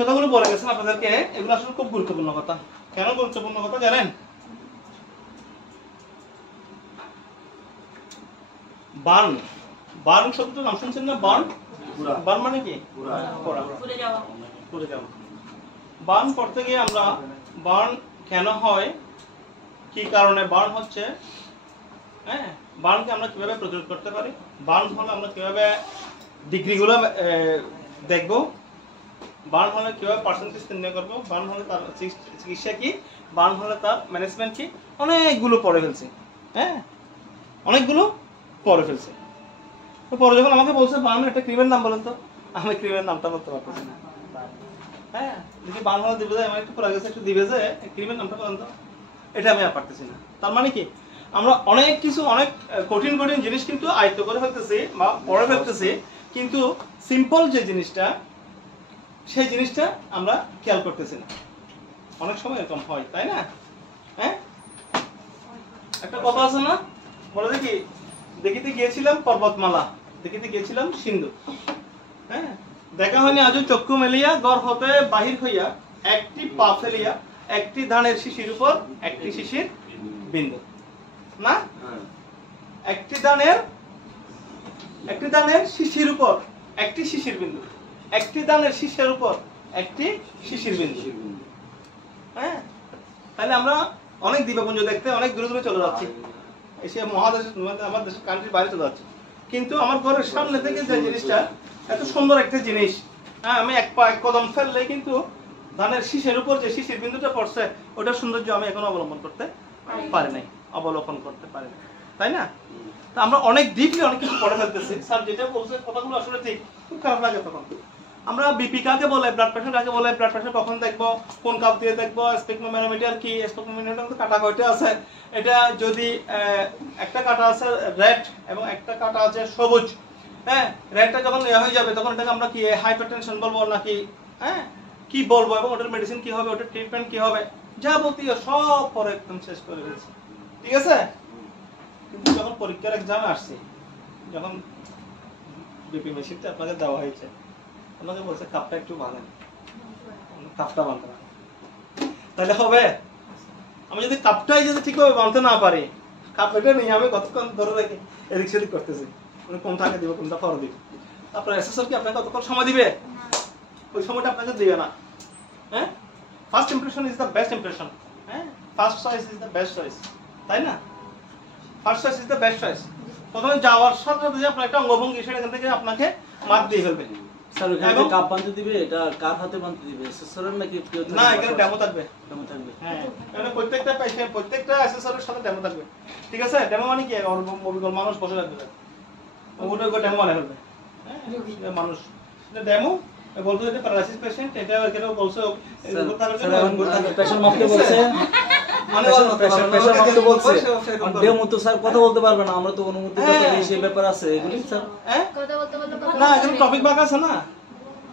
কথাগুলো বলে গেছেন আপনাদেরকে, এগুলো আসলে খুব গুরুত্বপূর্ণ কথা। কেন গুরুত্বপূর্ণ কথা জানেন? বার্ন, বার্ন শব্দটার নাম শুনছেন না? বার্ন, বার্ন মানে কি? পুড়ে যাওয়া। পুড়ে যাওয়া। বার্ন করতে গিয়ে আমরা, বার্ন কেন হয়, কি কারণে বার্ন হচ্ছে, হ্যাঁ, বার্নকে আমরা কিভাবে প্রতিরোধ করতে পারি, বার্ন হলে আমরা কিভাবে ডিগ্রিগুলো দেখব, বার্ন হলে কিভাবে পার্সেন্টেজ নির্ণয় করবো, বার্ন হলে তার চিকিৎসা কি, বার্ন হলে তার ম্যানেজমেন্ট কি, অনেকগুলো পড়ে ফেলছে। হ্যাঁ, অনেকগুলো পড়ে ফেলছে। তো পরে যখন আমাকে বলছে বার্ন একটা ক্রিমের নাম বলেন তো, আমি ক্রিমের নামটা বলতে পারতেছি না। হ্যাঁ, দেখি বার্ন হলে দিবে যে, আমার একটু পড়ে গেছে, একটু দিবে যে ক্রিমের নামটা বলেন তো, এটা আমি আর পারতেছি না। তার মানে কি, আমরা অনেক কিছু, অনেক কঠিন কঠিন জিনিস কিন্তু আয়ত্ত করে ফেলতেছি বা পড়ে ফেলতেছি, কিন্তু সিম্পল যে জিনিসটা, সেই জিনিসটা আমরা খেয়াল করতেছি না। অনেক সময় এরকম হয়, তাই না? হ্যাঁ, একটা কথা আছে না, বলে দেখি, দেখিতে গিয়েছিলাম পর্বতমালা, দেখিতে গিয়েছিলাম সিন্ধু। হ্যাঁ, দেখা হয়নি আজও চক্ষু মেলিয়া, ঘর হতে বাহির হইয়া, একটি পা ফেলিয়া, একটি ধানের শিশির উপর একটি শিশির বিন্দু। না, একটি দানের শিশির উপর একটি শিশির বিন্দু, একটি দানের শীষের উপর একটি শিশির বিন্দু। হ্যাঁ, তাহলে আমরা অনেক দ্বীপপুঞ্জ দেখতে অনেক দূরে দূরে চলে যাচ্ছি, এসে মহাদেশের, আমার দেশের কান্ট্রির বাইরে চলে যাচ্ছি, কিন্তু আমার ঘরের সামনে থেকে যে জিনিসটা, এত সুন্দর একটা জিনিস, হ্যাঁ, আমি এক কদম ফেললে কিন্তু ধানের শীষের উপর যে শিশির বিন্দুটা পড়ছে, ওটার সৌন্দর্য আমি এখন অবলম্বন করতে পারি নাই, অবলোকন করতে পারি নাই, তাই না? তা আমরা অনেক ডিপলি অনেক কিছু পড়ে ফেলতেছি। স্যার যেটা বলছে কথাগুলো আসলে ঠিক, খুব খারাপ লাগে তখন। আমরা বিপি কাকে বলে, ব্লাড প্রেশার কাকে বলে, ব্লাড প্রেশার কখন দেখবো, কোন কাপ দিয়ে দেখবো, স্পেকট্রোমিটার কি, স্পেকট্রোমিটার কাটা কয়টা আছে, এটা যদি একটা কাটা আছে রেড এবং একটা কাটা আছে সবুজ, হ্যাঁ, রেডটা যখন নেওয়া হয়ে যাবে তখন এটাকে আমরা কি হাইপারটেনশন বলবো নাকি, হ্যাঁ, কি বলবো, এবং ওটার মেডিসিন কি হবে, ওটার ট্রিটমেন্ট কি হবে, যাবতীয় সব পরে একদম শেষ করে ফেলছি, ঠিক আছে? কিন্তু যখন পরীক্ষার এক্সামে আসছে, যখন বিপি মেশিনটা আপনাকে দেওয়া হয়েছে, আপনাকে বলছে কাপটা একটু বাঁধেন, কাপটা বাঁধতে না, তাহলে হবে? আমি যদি কাপটাই যদি ঠিকভাবে বাঁধতে না পারি, কাপ এটা নিয়ে আমি কতক্ষণ ধরে রেখে এদিক সেদিক করতেছি, মানে কোনটা আগে দিব কোনটা পরে দিব, আপনার অ্যাসেসর কি আপনাকে কতক্ষণ সময় দিবে? ওই সময়টা আপনাকে দিবে না। হ্যাঁ, first impression is the best impression. হ্যাঁ, first choice is the best choice, তাই না? First choice is the best choice. প্রথমে যাওয়ার সাথে সাথে আপনার একটা অঙ্গভঙ্গি, সেটা এখান থেকে আপনাকে মাত দিয়ে ফেলবে। স্যার ওখানে কাপ বাঁধতে দিবে, এটা কার হাতে বাঁধতে দিবে, অ্যাসেসরের নাকি কেউ? না, এখানে ডেমো থাকবে। ডেমো থাকবে, হ্যাঁ, এখানে প্রত্যেকটা পেশেন্ট, প্রত্যেকটা অ্যাসেসরের সাথে ডেমো থাকবে, ঠিক আছে? ডেমো মানে কি, অভিজ্ঞ মানুষ বসে থাকবে, ওটা ডেমো মানে ফেলবে। হ্যাঁ, মানুষ এটা ডেমো বলতো, এটা প্যারালাইসিস পেশেন্ট, এটা এখানে বলছে পেশেন্ট মাপতে বলছে, মানে পেশেন্ট মাপতে বলছে, ডেমো তো স্যার কথা বলতে পারবে না, আমরা তো অনুমতি করতে সেই ব্যাপার আছে এগুলি স্যার। হ্যাঁ, না, এখানে টপিক ভাগ আছে না,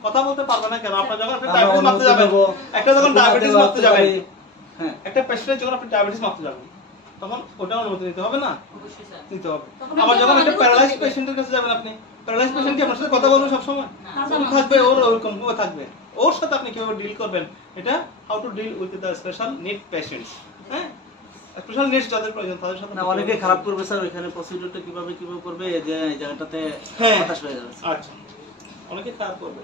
কথা বলতে পারবে না কেন? আপনার যখন আপনি ডায়াবেটিস মাপতে যাবেন, একটা যখন ডায়াবেটিস মাপতে যাবেন, হ্যাঁ, একটা পেশেন্টের যখন আপনি ডায়াবেটিস মাপতে যাবেন, তখন ওটা অনুমতি নিতে হবে না? নিতে হবে। আবার যখন একটা প্যারালাইজ পেশেন্টের কাছে যাবেন, আপনি প্যারালাইজ পেশেন্ট কি আপনার সাথে কথা বলবে সব সময়? থাকবে, ওর ওরকম ভাবে থাকবে, ওর সাথে আপনি কিভাবে ডিল করবেন, এটা how to deal with the special need patients. হ্যাঁ, স্পেশাল নিডস যাদের প্রয়োজন তাদের সাথে। না, অনেকে খারাপ করবে স্যার, ওইখানে প্রসিডিউরটা কিভাবে করবে, যে জায়গাটাতে হতাশ হয়ে যাবে। আচ্ছা, অনেকে খারাপ করবে,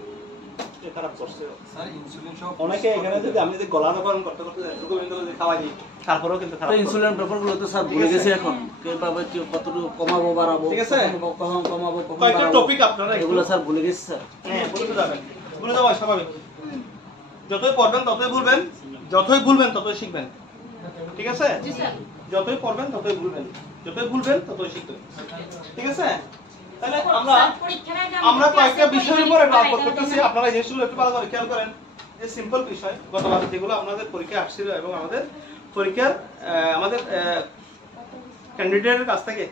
খারাপ করছে স্যার, ইনসুলিন সহ অনেকে এখানে যদি আমি যদি গলা দোকান করতে করতে গোবিন্দ যদি খাওয়াই দিই, তারপরেও কিন্তু খারাপ। ইনসুলিন ব্যাপারগুলো তো স্যার ভুলে গেছে এখন, কিভাবে কি কতটুকু কমাবো বাড়াবো, ঠিক আছে? কখন কমাবো কখন কয়েকটা বাড়াবো, টপিক আপনারা এগুলো স্যার ভুলে গেছে স্যার। হ্যাঁ, ভুলে যাবেন, ভুলে যাওয়া স্বাভাবিক। যতই পড়বেন ততই ভুলবেন, যতই ভুলবেন ততই শিখবেন, ঠিক আছে? যতই পড়বেন ততই ভুলবেন, যতই ভুলবেন ততই শিখবেন, ঠিক আছে? তাহলে আমরা কয়েকটা বিষয়ের উপর ক্লাস করতেছি, আপনারা এই জিনিসগুলো একটু ভালো করে খেয়াল করেন, যে সিম্পল বিষয় গতবার যেগুলো আপনাদের পরীক্ষায় আসছিল এবং আমাদের পরীক্ষার আমাদের ক্যান্ডিডেটের কাছ থেকে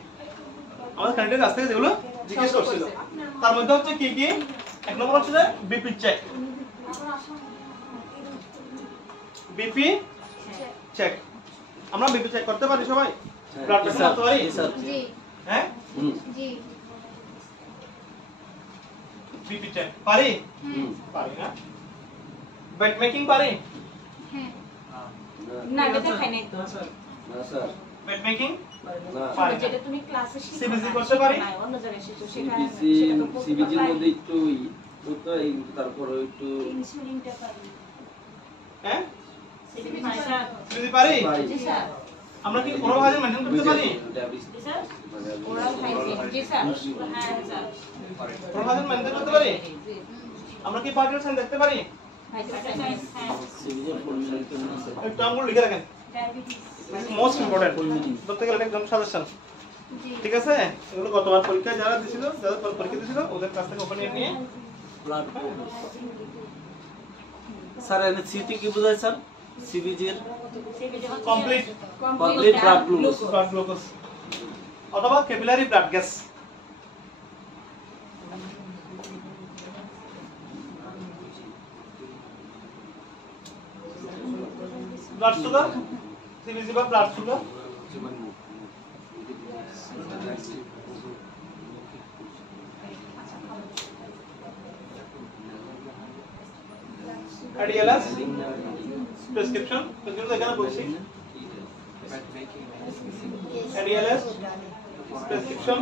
যেগুলো জিজ্ঞেস করছিল, তার মধ্যে হচ্ছে কি কি? এক নম্বর হচ্ছে বিপি চেক, বিপি চেক। আমরা বিপি চেক করতে পারি সবাই? ব্লাড প্রেশার করতে পারি? জি। হ্যাঁ, জি। বিপি চেক পারি? পারি না? ব্যাট মেকিং পারে? হ্যাঁ না এটা খাই নাই তো না স্যার ব্যাট মেকিং না পারে না। যেটা তুমি ক্লাসে শিখো CBC না, করতে পারি? শিখো না, অন্য জায়গায় শিখো সেটা সিবিসি সেটা তো করতে সিবিজির পারি। মধ্যে একটু করতে হয় তারপর একটু ইনসুলিনটা পারি হ্যাঁ সিবিসি স্যার বুঝতে পারি? পারি। জি স্যার আমরা কি ওরাল হাইজিন মেইনটেইন করতে পারি? ডায়াবেটিস জি স্যার ওরাল হাইজিন জি স্যার হ্যাঁ স্যার ওরাল হাইজিন মেইনটেইন করতে পারি? জি আমরা কি ভাইটাল সাইন দেখতে পারি? ভাইটাল সাইন্স হ্যাঁ সিবিজির পরিমাণ কেমন আছে এই টার্মগুলো লিখে রাখেন। ডায়াবেটিস মোস্ট ইম্পর্টেন্ট ধরতে গেলে একদম সাজেশন। জি ঠিক আছে? এগুলো গতবার পরীক্ষায় যারা দিছিল, যারা পরীক্ষা দিছিল ওদের কাছ থেকে ওপেন নিয়ে ব্লাড স্যার এনে সিটি কি বোঝায় স্যার? সিবিজির complete complete blood glucose. Blood glucose অথবা capillary blood gas. Blood sugar CBG বা ব্লাড সুগার ADLS প্রেসক্রিপশন এগুলো এখানে বলছি ADLS প্রেসক্রিপশন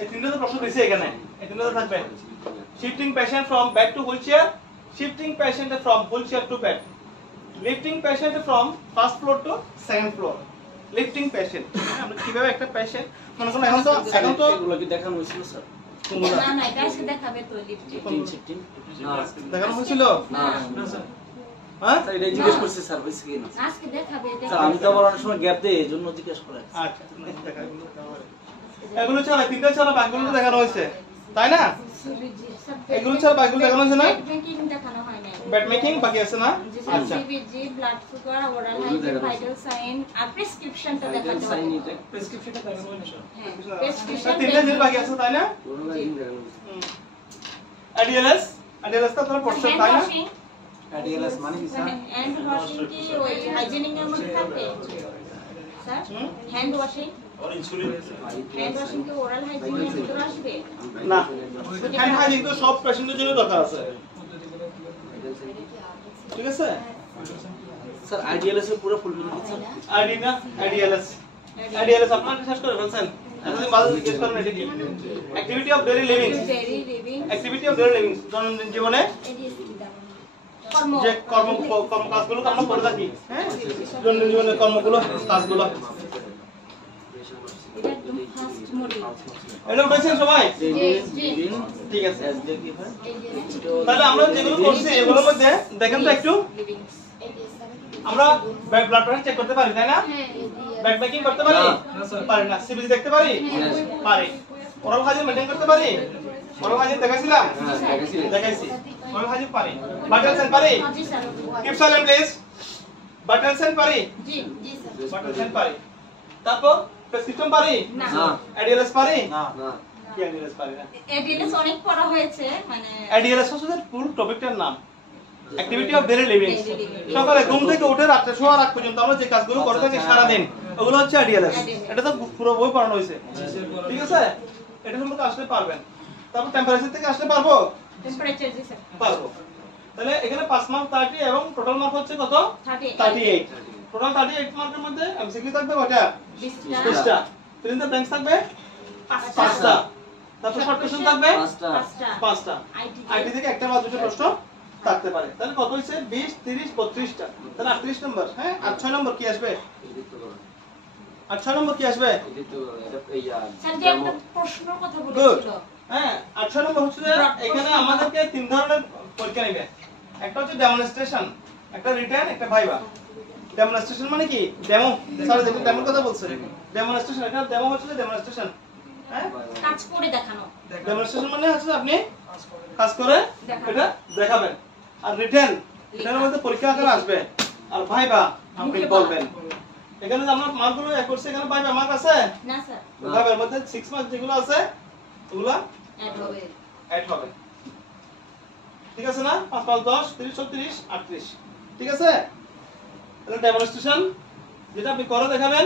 এই তিনটা তো প্রশ্ন দিয়েছে এখানে এই তিনটা তো থাকবে shifting patient from bed to wheelchair shifting patient from wheelchair to bed lifting patient from first floor to second floor lifting patient আমরা কিভাবে একটা পেশেন্ট মনে করুন এখন তো এগুলো কি দেখানো হয়েছিল স্যার? কোনগুলা না না এটা আজকে দেখাবে তো লিফটে শিফটিং না দেখানো হয়েছিল না হ্যাঁ স্যার এটা জিজ্ঞেস করছি স্যার হয়েছে কি না আজকে দেখাবে স্যার আমি তো আবার অনেক সময় গ্যাপ দেই এজন্য জিজ্ঞেস করে আচ্ছা এগুলো ছাড়া তিনটা ছাড়া বাকিগুলো তো দেখানো হয়েছে তাই না সিবিজি স্যার এগুলো ছাড়া বাকিগুলো দেখানো হয়েছে না ব্যাংকিং দেখানো হয় না ব্যাট মেকিং বাকি আছে না জি স্যার আচ্ছা CBG blood sugar oral hygiene vital sign আর প্রেসক্রিপশনটা দেখাতে সাইন হবে এটা প্রেসক্রিপশনটা দেখানো হয়েছে হ্যাঁ প্রেসক্রিপশন তিনটা জিনিস বাকি আছে তাই না করোনা দিন দেখানো ADLS তো আপনারা পড়ছেন তাই না ADLS মানে কি স্যার? হ্যান্ড ওয়াশিং কি ওই হাইজিনিং এর মধ্যে থাকবে sir hand washing hand washing কি ওরাল হাইজিন এর ভিতরে আসবে না হ্যান্ড হাইজিন তো সব পেশেন্টের জন্য দরকার আছে ঠিক আছে স্যার আইডিএলএস এর পুরো ফুল মিনিং কি স্যার? আইডি না ADLS আপনারা রিসার্চ করে ফেলছেন এতদিন বাদ জিজ্ঞেস করেন এটা কি activity of daily living daily living activity of daily living দৈনন্দিন জীবনে কর্ম যে কর্ম কাজগুলো আমরা করে থাকি হ্যাঁ দৈনন্দিন জীবনের কর্মগুলো কাজগুলো এটা একদম ফার্স্ট মডিউল এটা উঠেছেন সবাই জি জি ঠিক আছে এসবিআই কি হয়? তাহলে আমরা যেগুলো করছি এগুলোর মধ্যে দেখেন তো একটু লিভিং আমরা ব্লাড প্রেশার চেক করতে পারি তাই না ব্যাক মেকিং করতে পারি পারি না সিবিজি দেখতে পারি পারি ওরাল হাইজিন মেইনটেইন করতে পারি ওরাল হাইজিন দেখাইছিলাম দেখাইছি ওরাল হাইজিন পারি বাটাল সেন পারি জি sir keep silent please বাটাল Sen পারি জি জি স্যার বাটাল সেন পারি তারপর প্রেসক্রিপশন পারি না না ADLS পারি না না কি ADLS পারি না এডিএলএস অনেক পড়া হয়েছে মানে ADLS হচ্ছে পুরো টপিকটার নাম activity of daily living Daily living। সকালে ঘুম থেকে উঠে রাতে শোয়ার আগ পর্যন্ত আমরা যে কাজগুলো করে থাকি সারা দিন ওগুলো হচ্ছে ADLS এটা তো পুরো বই পড়ানো হয়েছে ঠিক আছে এটা সম্পর্কে আসলে পারবেন তারপর টেম্পারেচার থেকে আসলে পারবো টেম্পারেচার জি স্যার পারবো তাহলে এখানে 5 মার্ক 30 এবং টোটাল মার্ক হচ্ছে কত 38 38 টোটাল 38 মার্কের মধ্যে এমসিকিউ থাকবে কয়টা 20টা 20টা ফিল দ্য ব্ল্যাঙ্কস থাকবে 5টা তারপর শর্ট কোশ্চেন থাকবে পাঁচটা 5টা আইটি থেকে একটা বা দুটো প্রশ্ন থাকতে পারে তাহলে কত হইছে 20 30 32টা তাহলে 38 নম্বর হ্যাঁ আর 6 নম্বর কি আসবে আর 6 নম্বর কি আসবে স্যার যে একটা প্রশ্ন কথা গুড বলেছিল হ্যাঁ আর 6 নম্বর হচ্ছে যে এখানে আমাদেরকে তিন ধরনের পরীক্ষা নেবে একটা হচ্ছে ডেমনস্ট্রেশন একটা রিটেন একটা ভাইভা ডেমনস্ট্রেশন মানে কি ডেমো স্যার যেটা ডেমোর কথা বলছে ডেমনস্ট্রেশন এটা ডেমো হচ্ছে ডেমনস্ট্রেশন হ্যাঁ কাজ করে দেখানো ডেমনস্ট্রেশন মানে হচ্ছে আপনি কাজ করে এটা দেখাবেন আর রিটেন এটার মধ্যে পরীক্ষা আকারে আসবে আর ভাইবা আপনি বলবেন এখানে যে আমরা মার্কগুলো এক করছি এখানে ভাইবা মার্ক আছে না স্যার ভাইবার মধ্যে 6 মার্ক যেগুলো আছে ওগুলো অ্যাড হবে অ্যাড হবে ঠিক আছে না 5 5 10 30 36 38 ঠিক আছে তাহলে ডেমনস্ট্রেশন যেটা আপনি করে দেখাবেন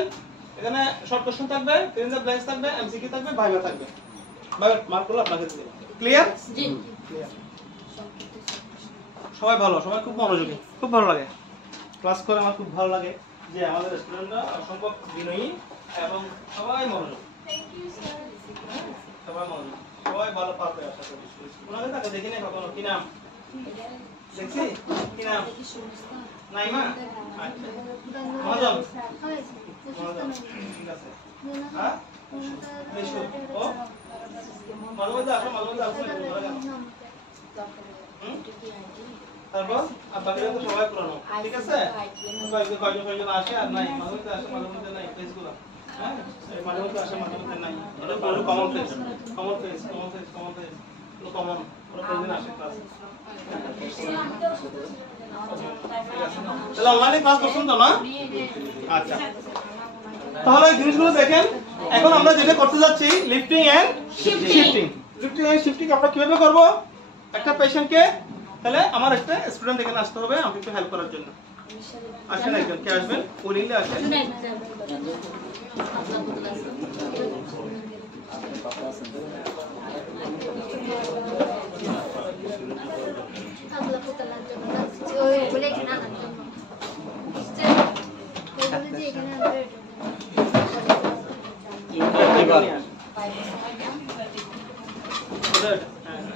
এখানে শর্ট কোশ্চেন থাকবে, ফিল ইন দ্য ব্ল্যাঙ্কস থাকবে, এমসিকিউ থাকবে, ভাইভা থাকবে। ভাইভা মার্ক করলে আপনাকে দিবে। ক্লিয়ার? জি। ক্লিয়ার। সবাই ভালো, সবাই খুব মনোযোগী, খুব ভালো লাগে ক্লাস করে। আমার খুব ভালো লাগে যে আমাদের স্টুডেন্টরা অসম্ভব বিনয়ী এবং সবাই মনোযোগী। সবাই মনোযোগী, সবাই ভালো পারবে আশা করি। ওনাকে তাকে দেখি না কখনো। কি নাম দেখছি? কি নাম? নাইমা? আচ্ছা, মহাজন। মহাজন, ঠিক আছে। হ্যাঁ, বেশু ও মাঝে মধ্যে আসো, মাঝে মধ্যে আসো। তারপর আর বাকিরা তো সবাই পুরানো, ঠিক আছে? কয়জন আসে আর নাই, মাঝে মধ্যে আসে, মাঝে মধ্যে নাই। ফেসগুলো হ্যাঁ, মাঝে মধ্যে আসে, মাঝে মধ্যে নাই। এটা পুরো common face, common face, common face, common face, পুরো কমন। পুরো প্রতিদিন আসে ক্লাস। তাহলে অনলাইনে ক্লাস করছেন তো না? আচ্ছা, তাহলে এই জিনিসগুলো দেখেন। এখন আমরা যেটা করতে যাচ্ছি lifting and shifting. Lifting and shifting আমরা কিভাবে করব? একটা পেশেন্টকে, তাহলে আমার একটা স্টুডেন্ট এখানে আসতে হবে আমাকে একটু হেল্প করার জন্য। আসেন, একজন কে আসবেন? উইলিংলি আসেন।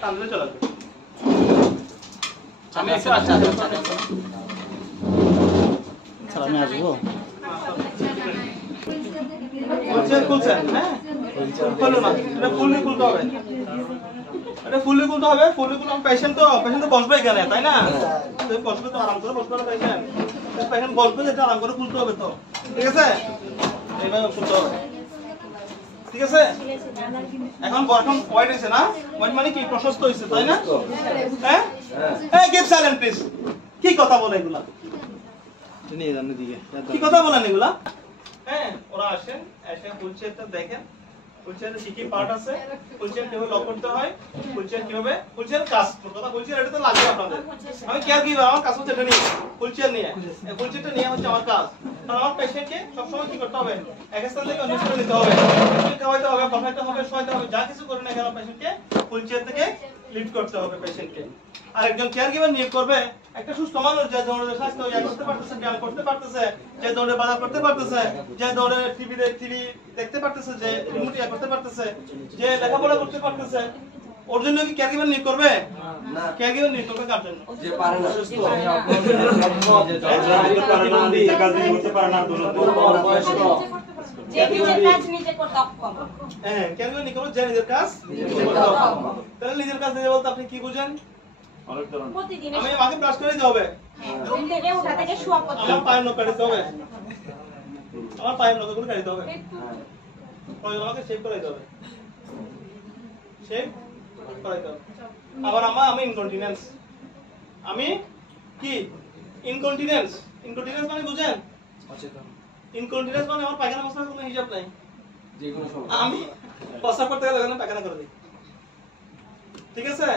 টানলে চলে আসবে। আমি একটু আসছি। স্যার আমি আসবো। খুলছেন? হ্যাঁ, খুললো না, এটা ফুললি খুলতে হবে। এটা ফুললি খুলতে হবে। ফুললি খুলতে পেশেন্ট তো বসবে এখানে, তাই না? তো বসবে তো, আরাম করে বসবে না পেশেন্ট। পেশেন্ট বসবে, যেটা আরাম করে খুলতে হবে তো, ঠিক আছে? এইভাবে খুলতে হবে, ঠিক আছে? এখন ওয়াইড হয়েছে না? ওয়াইড মানে কি? প্রশস্ত হয়েছে, তাই না? হ্যাঁ, এই গিভ সাইলেন্ট প্লিজ। কি কথা বলে এগুলা? কি কথা বলেন এগুলা? হ্যাঁ, ওরা আসেন, এসে হুইলচেয়ারটা দেখেন। হুইলচেয়ারে কি কি পার্ট আছে, হুইলচেয়ার কিভাবে লক করতে হয়, হুইলচেয়ার কিভাবে, হুইলচেয়ার কাজ কথা, হুইলচেয়ার এটা তো লাগবে আপনাদের। আমি কেয়ার গিভার, আমার কাজ হচ্ছে এটা নিয়ে, হুইলচেয়ার নিয়ে। এই হুইলচেয়ারটা নিয়ে হচ্ছে আমার কাজ। কারণ আমার পেশেন্টকে সবসময় কি করতে হবে? এক স্থান থেকে অন্য স্থানে নিতে হবে, খাওয়াইতে হবে, বসাইতে হবে, শোয়াইতে হবে, যা কিছু করে না কেন পেশেন্টকে হুইলচেয়ার থেকে লিফট করতে হবে পেশেন্টকে। আর একজন কেয়ার গিভার নিয়োগ করবে একটা সুস্থ মানুষ, যে ধরনের স্বাস্থ্য করতে পারতেছে, ব্যায়াম করতে পারতেছে, যে ধরনের বাজার করতে পারতেছে, যে ধরনের টিভি দেখতে পারতেছে, যে রিমোট করতে পারতেছে, যে লেখাপড়া করতে পারতেছে। ওর জন্য কি কেয়ার গিভার নিয়োগ করবে? না, কেয়ার গিভার নিয়োগ করবে কার জন্য? যে পারে না, সুস্থ, যে নিজের কাজ নিজে করতে অক্ষম। হ্যাঁ, কেয়ার গিভার নিয়োগ করবে যে নিজের কাজ নিজে করতে অক্ষম। তাহলে নিজের কাজ নিজে বলতে আপনি কি বুঝেন? প্রতিদিন আমি আমাকে ব্রাশ করে দিতে হবে, ঘুম থেকে ওঠা থেকে শোয়া পর্যন্ত আমার পায়ের নখ কাটতে হবে, আমার পায়ের নখগুলো কাটতে হবে, আমাকে শেভ করে দিতে হবে, শেভ করে দিতে হবে। আবার আমি ইনকন্টিনেন্স, আমি কি ইনকন্টিনেন্স? ইনকন্টিনেন্স মানে বুঝেন? ইনকন্টিনেন্স মানে আমার পায়খানা বসার কোনো হিসাব নাই। যে কোনো সময় আমি প্রস্রাব করতে গেলে ওখানে পায়খানা করে দিই, ঠিক আছে?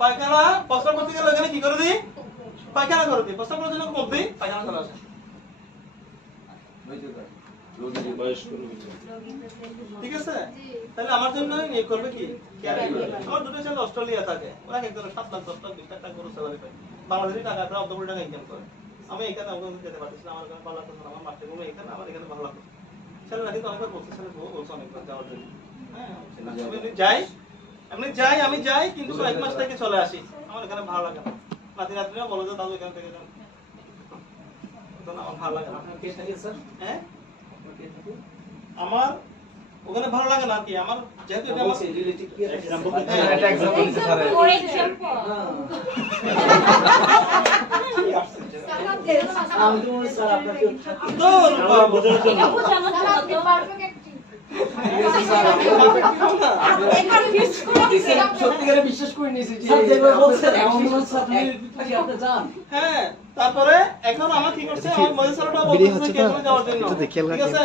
পায়খানা প্রস্রাব করতে গেলে ওখানে কি করে দিই? পায়খানা করে দিই। প্রস্রাব করার জন্য মধ্যেই পায়খানা চলে আসে, ঠিক আছে? তাহলে আমার জন্য নিয়োগ করবে কি? আমার দুটো ছেলে অস্ট্রেলিয়া থাকে, ওরা একজন 7 লাখ 10 লাখ 20 লাখ টাকা করে স্যালারি পায়, বাংলাদেশি টাকা প্রায় 10 কোটি টাকা ইনকাম করে। আমি এখানে যেতে পারতেছি না, আমার এখানে ভালো লাগতো না, আমার মাতৃভূমি এখানে, আমার এখানে ভালো লাগতো। ছেলেরা কিন্তু অনেকবার বলছে, ছেলে বলছে অনেকবার যাওয়ার জন্য। হ্যাঁ, আমি যাই কিন্তু 1 মাস থেকে চলে আসি, আমার এখানে ভালো লাগে না। নাতি নাতনিরা বলে যে দাদু এখান থেকে যান, আমার ভালো লাগে না। হ্যাঁ, আমার ওখানে ভালো লাগে না কি, আমার যেহেতু এটা আমার রিলেটিভ কি এক্সাম্পল আছে? এটা এক্সাম্পল দিতে পারে। ফর এক্সাম্পল আমি তো মনে স্যার আপনাকে বোঝার জন্য এটা বোঝানো তো পারফেক্ট সত্যিকারে বিশ্বাস করে নিয়েছি যে স্যার যেভাবে বলছেন এমন মনে হচ্ছে আপনি আপনি জান। হ্যাঁ, তারপরে এখন আমার কি করছে, আমার মজেসারটা বলতেছে কি এখানে যাওয়ার জন্য, ঠিক আছে?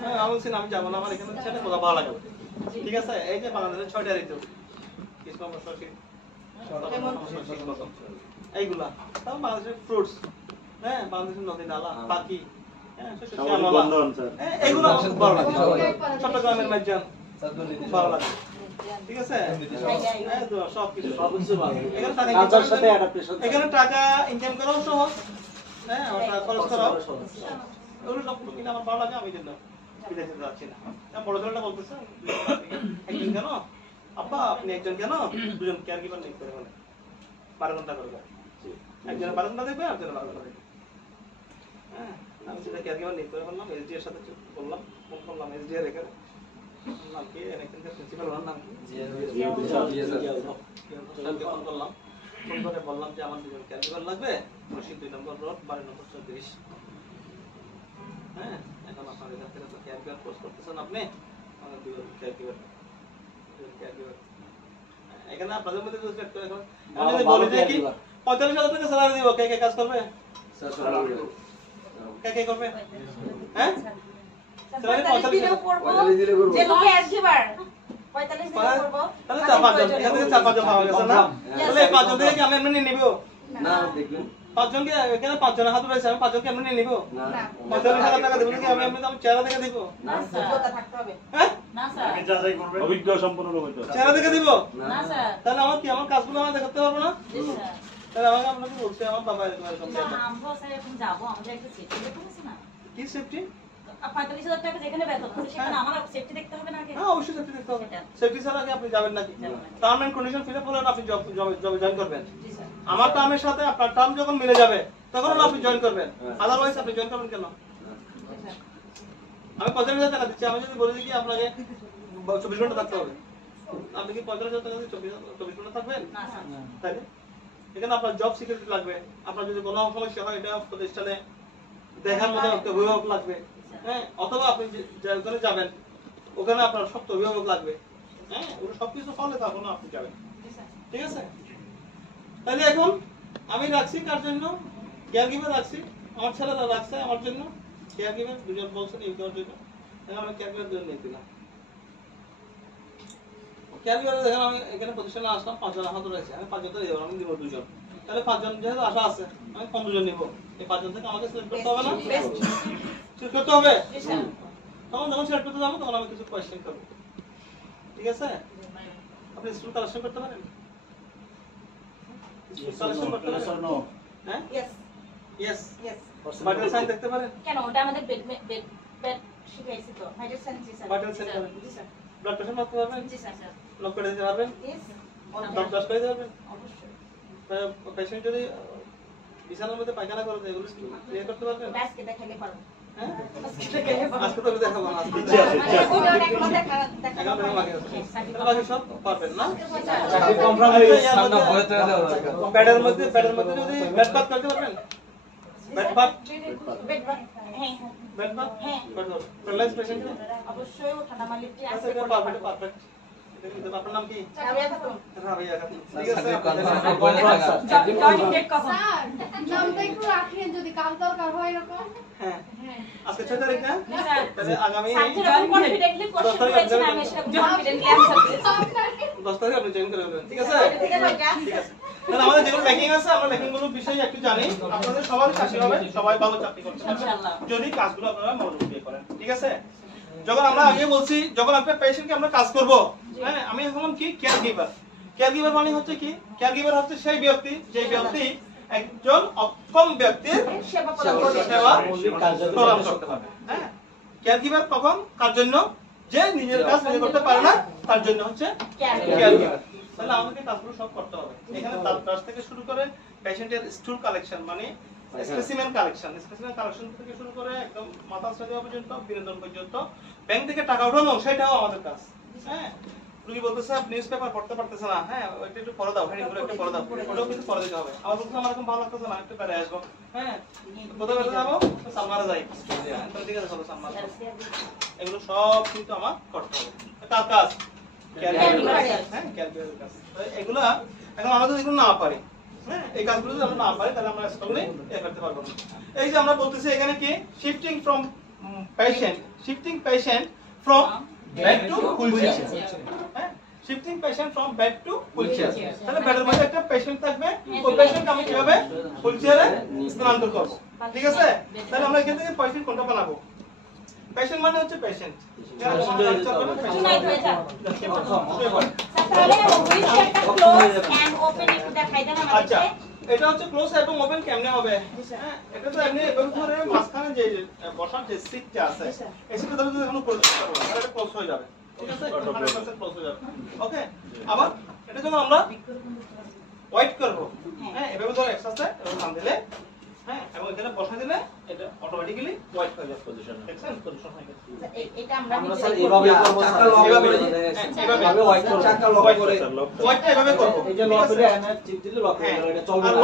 হ্যাঁ, আমি বলছি আমি যাব না, আমার এখানে ছেলে কথা ভালো লাগে, ঠিক আছে? এই যে বাংলাদেশের 6টা ঋতু, গ্রীষ্ম, বর্ষা, শীত, এইগুলা তাও বাংলাদেশের ফ্রুটস, হ্যাঁ, বাংলাদেশের নদী নালা, পাখি, হ্যাঁ এগুলো আমার খুব ভালো লাগে চট্টগ্রামের মাইজান খুব ভালো লাগে ঠিক আছে হ্যাঁ তো সব কিছু এখানে টাকা এখানে টাকা ইনকাম করাও সহজ হ্যাঁ আমার টাকা খরচ করাও ওগুলো সব কিনে আমার ভালো লাগে আমি জন্য বিদেশে যাচ্ছি না বড় ধরনের বলতেছে একজন কেন আব্বা আপনি একজন কেন দুজন কেয়ার গিভার নেই করে বলে 12 ঘন্টা করবে একজনের 12 ঘন্টা দেখবে একজনের 12 ঘন্টা দেখবে হ্যাঁ আমি সেটা কেয়ার গিভার নেই করে বললাম এসডি এর সাথে বললাম ফোন করলাম এসডি এর এখানে নাম কি এখানকার প্রিন্সিপাল ওনার নাম কি ফোন করলাম ফোন করে বললাম যে আমার দুজন কেয়ার গিভার লাগবে 2 নম্বর রোড 12 নম্বর 34 হ্যাঁ এখন আপনার এখান থেকে তো কেয়ার গিভার পোস্ট করতেছেন আপনি আমাদের দুজন কেয়ার গিভার এখানে আপনাদের মধ্যে আমি যদি বলি যে কি 45,000 টাকা স্যালারি দিব কে কে কাজ করবে কে কে করবে হ্যাঁ স্যালারি 45 করব যে লোকে এসগিবার 45 দিলে করব তাহলে 4-5 জন এখান থেকে 4-5 জন পাওয়া গেছে না তাহলে 5 জন থেকে কি আমি এমনি নিব না দেখবেন 5 জনকে এখানে 5 জন হাত রয়েছে আমি 5 জনকে এমনি নিব না 45,000 টাকা দেব নাকি আমি এমনি আমি চেহারা দেখে দিব না স্যার যোগ্যতা থাকতে হবে হ্যাঁ না স্যার অভিজ্ঞ সম্পন্ন অভিজ্ঞ চেহারা দেখে দিব না স্যার তাহলে আমার কি আমার কাজগুলো আমি দেখাতে পারবো না জি স্যার তাহলে আমাকে আপনাকে বলতে আমার বাবা এরকম এরকম না আমরা স্যার এখন যাবো আমাদের একটা সেফটি দেখতে আছে না কি সেফটি 45,000 টাকা যেখানে বেতন আছে সেখানে আমার সেফটি দেখতে হবে না আগে হ্যাঁ অবশ্যই সেফটি দেখতে হবে সেটা। সেফটি ছাড়া কি আপনি যাবেন নাকি যাবো না। Term and condition fill up হলে আপনি জবে জয়েন করবেন জি স্যার আমার টার্মের সাথে আপনার টার্ম যখন মিলে যাবে তখন আপনি জয়েন করবেন আদারওয়াইজ আপনি জয়েন করবেন কেন আমি 45,000 টাকা দিচ্ছি আমি যদি বলি যে কি আপনাকে 24 ঘন্টা থাকতে হবে আপনি কি 45,000 টাকা দিয়ে 24 ঘন্টা থাকবেন না স্যার তাই না? এখানে আপনার জব সিকিউরিটি লাগবে আপনার যদি কোনো সমস্যা হয় এটা প্রতিষ্ঠানে দেখার মধ্যে একটা অভিভাবক লাগবে হ্যাঁ অথবা আপনি যেখানে যাবেন ওখানে আপনার শক্ত অভিভাবক লাগবে হ্যাঁ ওগুলো সবকিছু ফলে তখন আপনি যাবেন জি স্যার ঠিক আছে তাহলে এখন আমি রাখছি কার জন্য কেয়ার গিভার রাখছি আমার ছেলেরা রাখছে আমার জন্য কেয়ার গিভার দুজন বলছেন এই দেওয়ার জন্য এখন আমি কেয়ার গিভার দুজন নিয়ে দিলাম কেয়ার গিভার দেখেন আমি এখানে প্রতিষ্ঠানে আসলাম 5 জন হাত রয়েছে আমি 5 জন দিয়ে আমি দিব 2 জন তাহলে 5 জন যেহেতু আশা আছে আমি 15 জন নিব এই 5 জন থেকে আমাকে সিলেক্ট করতে হবে না সিলেক্ট করতে হবে জি স্যার তখন যখন সিলেক্ট করতে যাবো তখন আমি কিছু কোয়েশ্চেন করবো ঠিক আছে আপনি স্টুডেন্ট কালেকশন করতে পারেন কালেকশন করতে পারেন হ্যাঁ yes yes yes button sign দেখতে পারেন কেন ওটা আমাদের বেড শিখাইছি তো হাইড্রোজেন সায়েন্স জি স্যার বাটন সাইন করেন জি স্যার ব্লাড প্রেশার মাপতে পারবেন জি স্যার স্যার লক করে দিতে পারবেন ইয়েস ডট ব্রাশ করে দিতে পারবেন অবশ্যই পেশেন্ট যদি বিছানার মধ্যে পায়খানা করে দেয় এগুলো ক্লিয়ার করতে পারবেন ব্যাসকে দেখাইলে পারবো হ্যাঁ ব্যাসকে দেখাইলে পারবো আজকে তো দেখাবো না আজকে ইচ্ছে আছে, ইচ্ছে আছে। ওটা এখনো দেখা এখন থেকে বাকি আছে তাহলে বাকি সব পারবেন না চাকরি কনফার্ম হয়ে গেছে সামনে ভয় তো দেওয়া দরকার ব্যাডের মধ্যে যদি ব্যাড পাত করতে পারবেন ব্যাড পাত হ্যাঁ ব্যাড পাত হ্যাঁ। প্যারালাইজ পেশেন্ট অবশ্যই ও ঠান্ডা মালিকটি আচ্ছা আছে এটা পারফেক্ট পারফেক্ট এটা আপনার নাম কি রাবিয়া খাতুন রাবিয়া খাতুন ঠিক আছে চাকরি আপনাদের- কনফার্ম ভয় থাকা জয়েন্ট ডেট কখন স্যার নামটা একটু রাখেন যদি কাল দরকার হয় এরকম হ্যাঁ আজকে 6 তারিখ না জি স্যার তাহলে আগামী স্যার যেরকম কনফিডেন্টলি কোশ্চেন করেছেন আমি সেরকম কনফিডেন্টলি অ্যানসার দিয়েছি 10 তারিখ আপনি জয়েন করে নেবেন ঠিক আছে এটা থেকে কয়টা ঠিক আছে তাহলে আমাদের যেগুলো ল্যাকিং আছে আমরা ল্যাকিং গুলো বিষয়ে একটু জানি আপনাদের সবারই চাকরি হবে সবাই ভালো চাকরি করতে পারবে ইনশাআল্লাহ। যদি কাজগুলো আপনারা মনোযোগ দিয়ে করেন ঠিক আছে যখন আমরা আগে বলছি যখন একটা পেশেন্টকে আমরা কাজ করব হ্যাঁ আমি এখন কি কেয়ার গিভার মানে হচ্ছে কি কেয়ার গিভার হচ্ছে সেই ব্যক্তি যে ব্যক্তি একজন অক্ষম ব্যক্তির সেবা প্রদান করবে সেবা প্রদান করতে পারবে হ্যাঁ কেয়ার গিভার কখন কার জন্য যে নিজের কাজ নিজে করতে পারে না তার জন্য হচ্ছে Caregiver। কেয়ার গিভার তাহলে আমাদেরকে কাজগুলো সব করতে হবে এখানে দাঁত ব্রাশ থেকে শুরু করে পেশেন্টের স্টুল কালেকশন মানে স্পেসিমেন কালেকশন থেকে শুরু করে একদম মাথা দেওয়া পর্যন্ত বিনোদন পর্যন্ত ব্যাংক থেকে টাকা উঠানো সেটাও আমাদের কাজ হ্যাঁ রুগী বলতেছে নিউজ পেপার পড়তে পারতেছে না হ্যাঁ ওইটা একটু পড়ে দাও হ্যাঁ এগুলো একটু পড়ে দাও ওটাও কিন্তু পড়ে দিতে হবে আমার বলতে আমার এখন ভালো লাগতেছে না একটু বেড়ে আসবো হ্যাঁ কোথাও বেড়ে যাবো সালমারা যাই তো ঠিক আছে চলো সালমারা এগুলো সব কিন্তু আমার করতে হবে কার কাজ হ্যাঁ ক্যালকুলেটর কাজ এগুলা এখন আমরা যদি এগুলো না পারি হ্যাঁ এই কাজগুলো যদি আমরা না পারি তাহলে আমরা স্ট্রংলি করতে পারবো না এই যে আমরা বলতেছি এখানে কি shifting patient from bed to wheelchair হ্যাঁ shifting patient from bed to wheelchair. তাহলে বেডের মধ্যে একটা পেশেন্ট থাকবে, ওই পেশেন্টকে আমি কিভাবে হুইল চেয়ারে স্থানান্তর করব, ঠিক আছে? তাহলে আমরা এখান থেকে পেশেন্ট কোনটা বানাবো? পেশেন্ট মানে হচ্ছে পেশেন্ট, তাহলে হুইল চেয়ারটা ক্লোজ এন্ড ওপেন একটু দেখাই দেন আচ্ছা, আমাদের। এটা হচ্ছে ক্লোজ এবং ওপেন কেমনে হবে? হ্যাঁ, এটা তো এমনি এভাবে ধরে মাঝখানে যে বসার যে সিটটা আছে, এই সিটটা ধরে যদি এখনো ক্লোজ করব, তাহলে এটা ক্লোজ হয়ে যাবে, ঠিক আছে? 100% ক্লোজ হয়ে যাবে। ওকে, আবার এটা যখন আমরা ওয়াইড করব, হ্যাঁ, এভাবে ধরে একসাথে এভাবে টান দিলে, হ্যাঁ, এবং এখানে বসা দিলে এটা অটোমেটিক্যালি ওয়াইড হয়ে যাবে, পজিশন, দেখছেন? পজিশন হয়ে গেছে। এটা আমরা আমরা স্যার এইভাবে করব, স্যার এইভাবে এইভাবে হোয়াইট করব, চাকা লক করে ওয়াইডটা এভাবে করব, এই যে লক করে এনে চিপ দিলে লক হয়ে গেল, এটা চলবে আর না।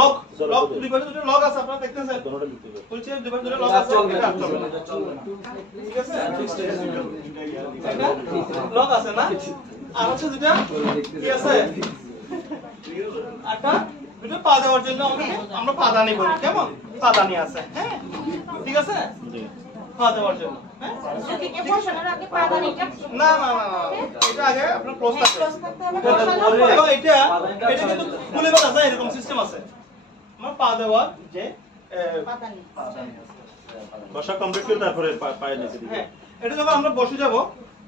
লক দুই পাশে দুটো লক আছে, আপনারা দেখতেছেন, দোনোটা লিখতে হবে। বলছে দুই পাশে দুটো লক এটা আছে, চলবে না, এটা চলবে না, এটা চলবে না। ঠিক আছে? এটা লক আছে না? আর হচ্ছে দুটো কি আছে? একটা দুটো পা দেওয়ার জন্য আমরা পাদানি বলি, কেমন? পাদানি আছে, হ্যাঁ, ঠিক আছে? জি। পা দেওয়ার জন্য, হ্যাঁ? যদি কে বসানোর আগে পাদানিটা না না না না, এটা আগে আপনার ক্লোজ থাকবে, ক্লোজ থাকতে হবে, বসানোর এবং পরে এটা কিন্তু খুলে ফেলা যায়, এরকম সিস্টেম আছে। আমার পা দেওয়ার যে পাদানি। বসা কমপ্লিট করে তারপরে পায়ে নিচে দিবে। হ্যাঁ, এটা যখন আমরা বসে যাব,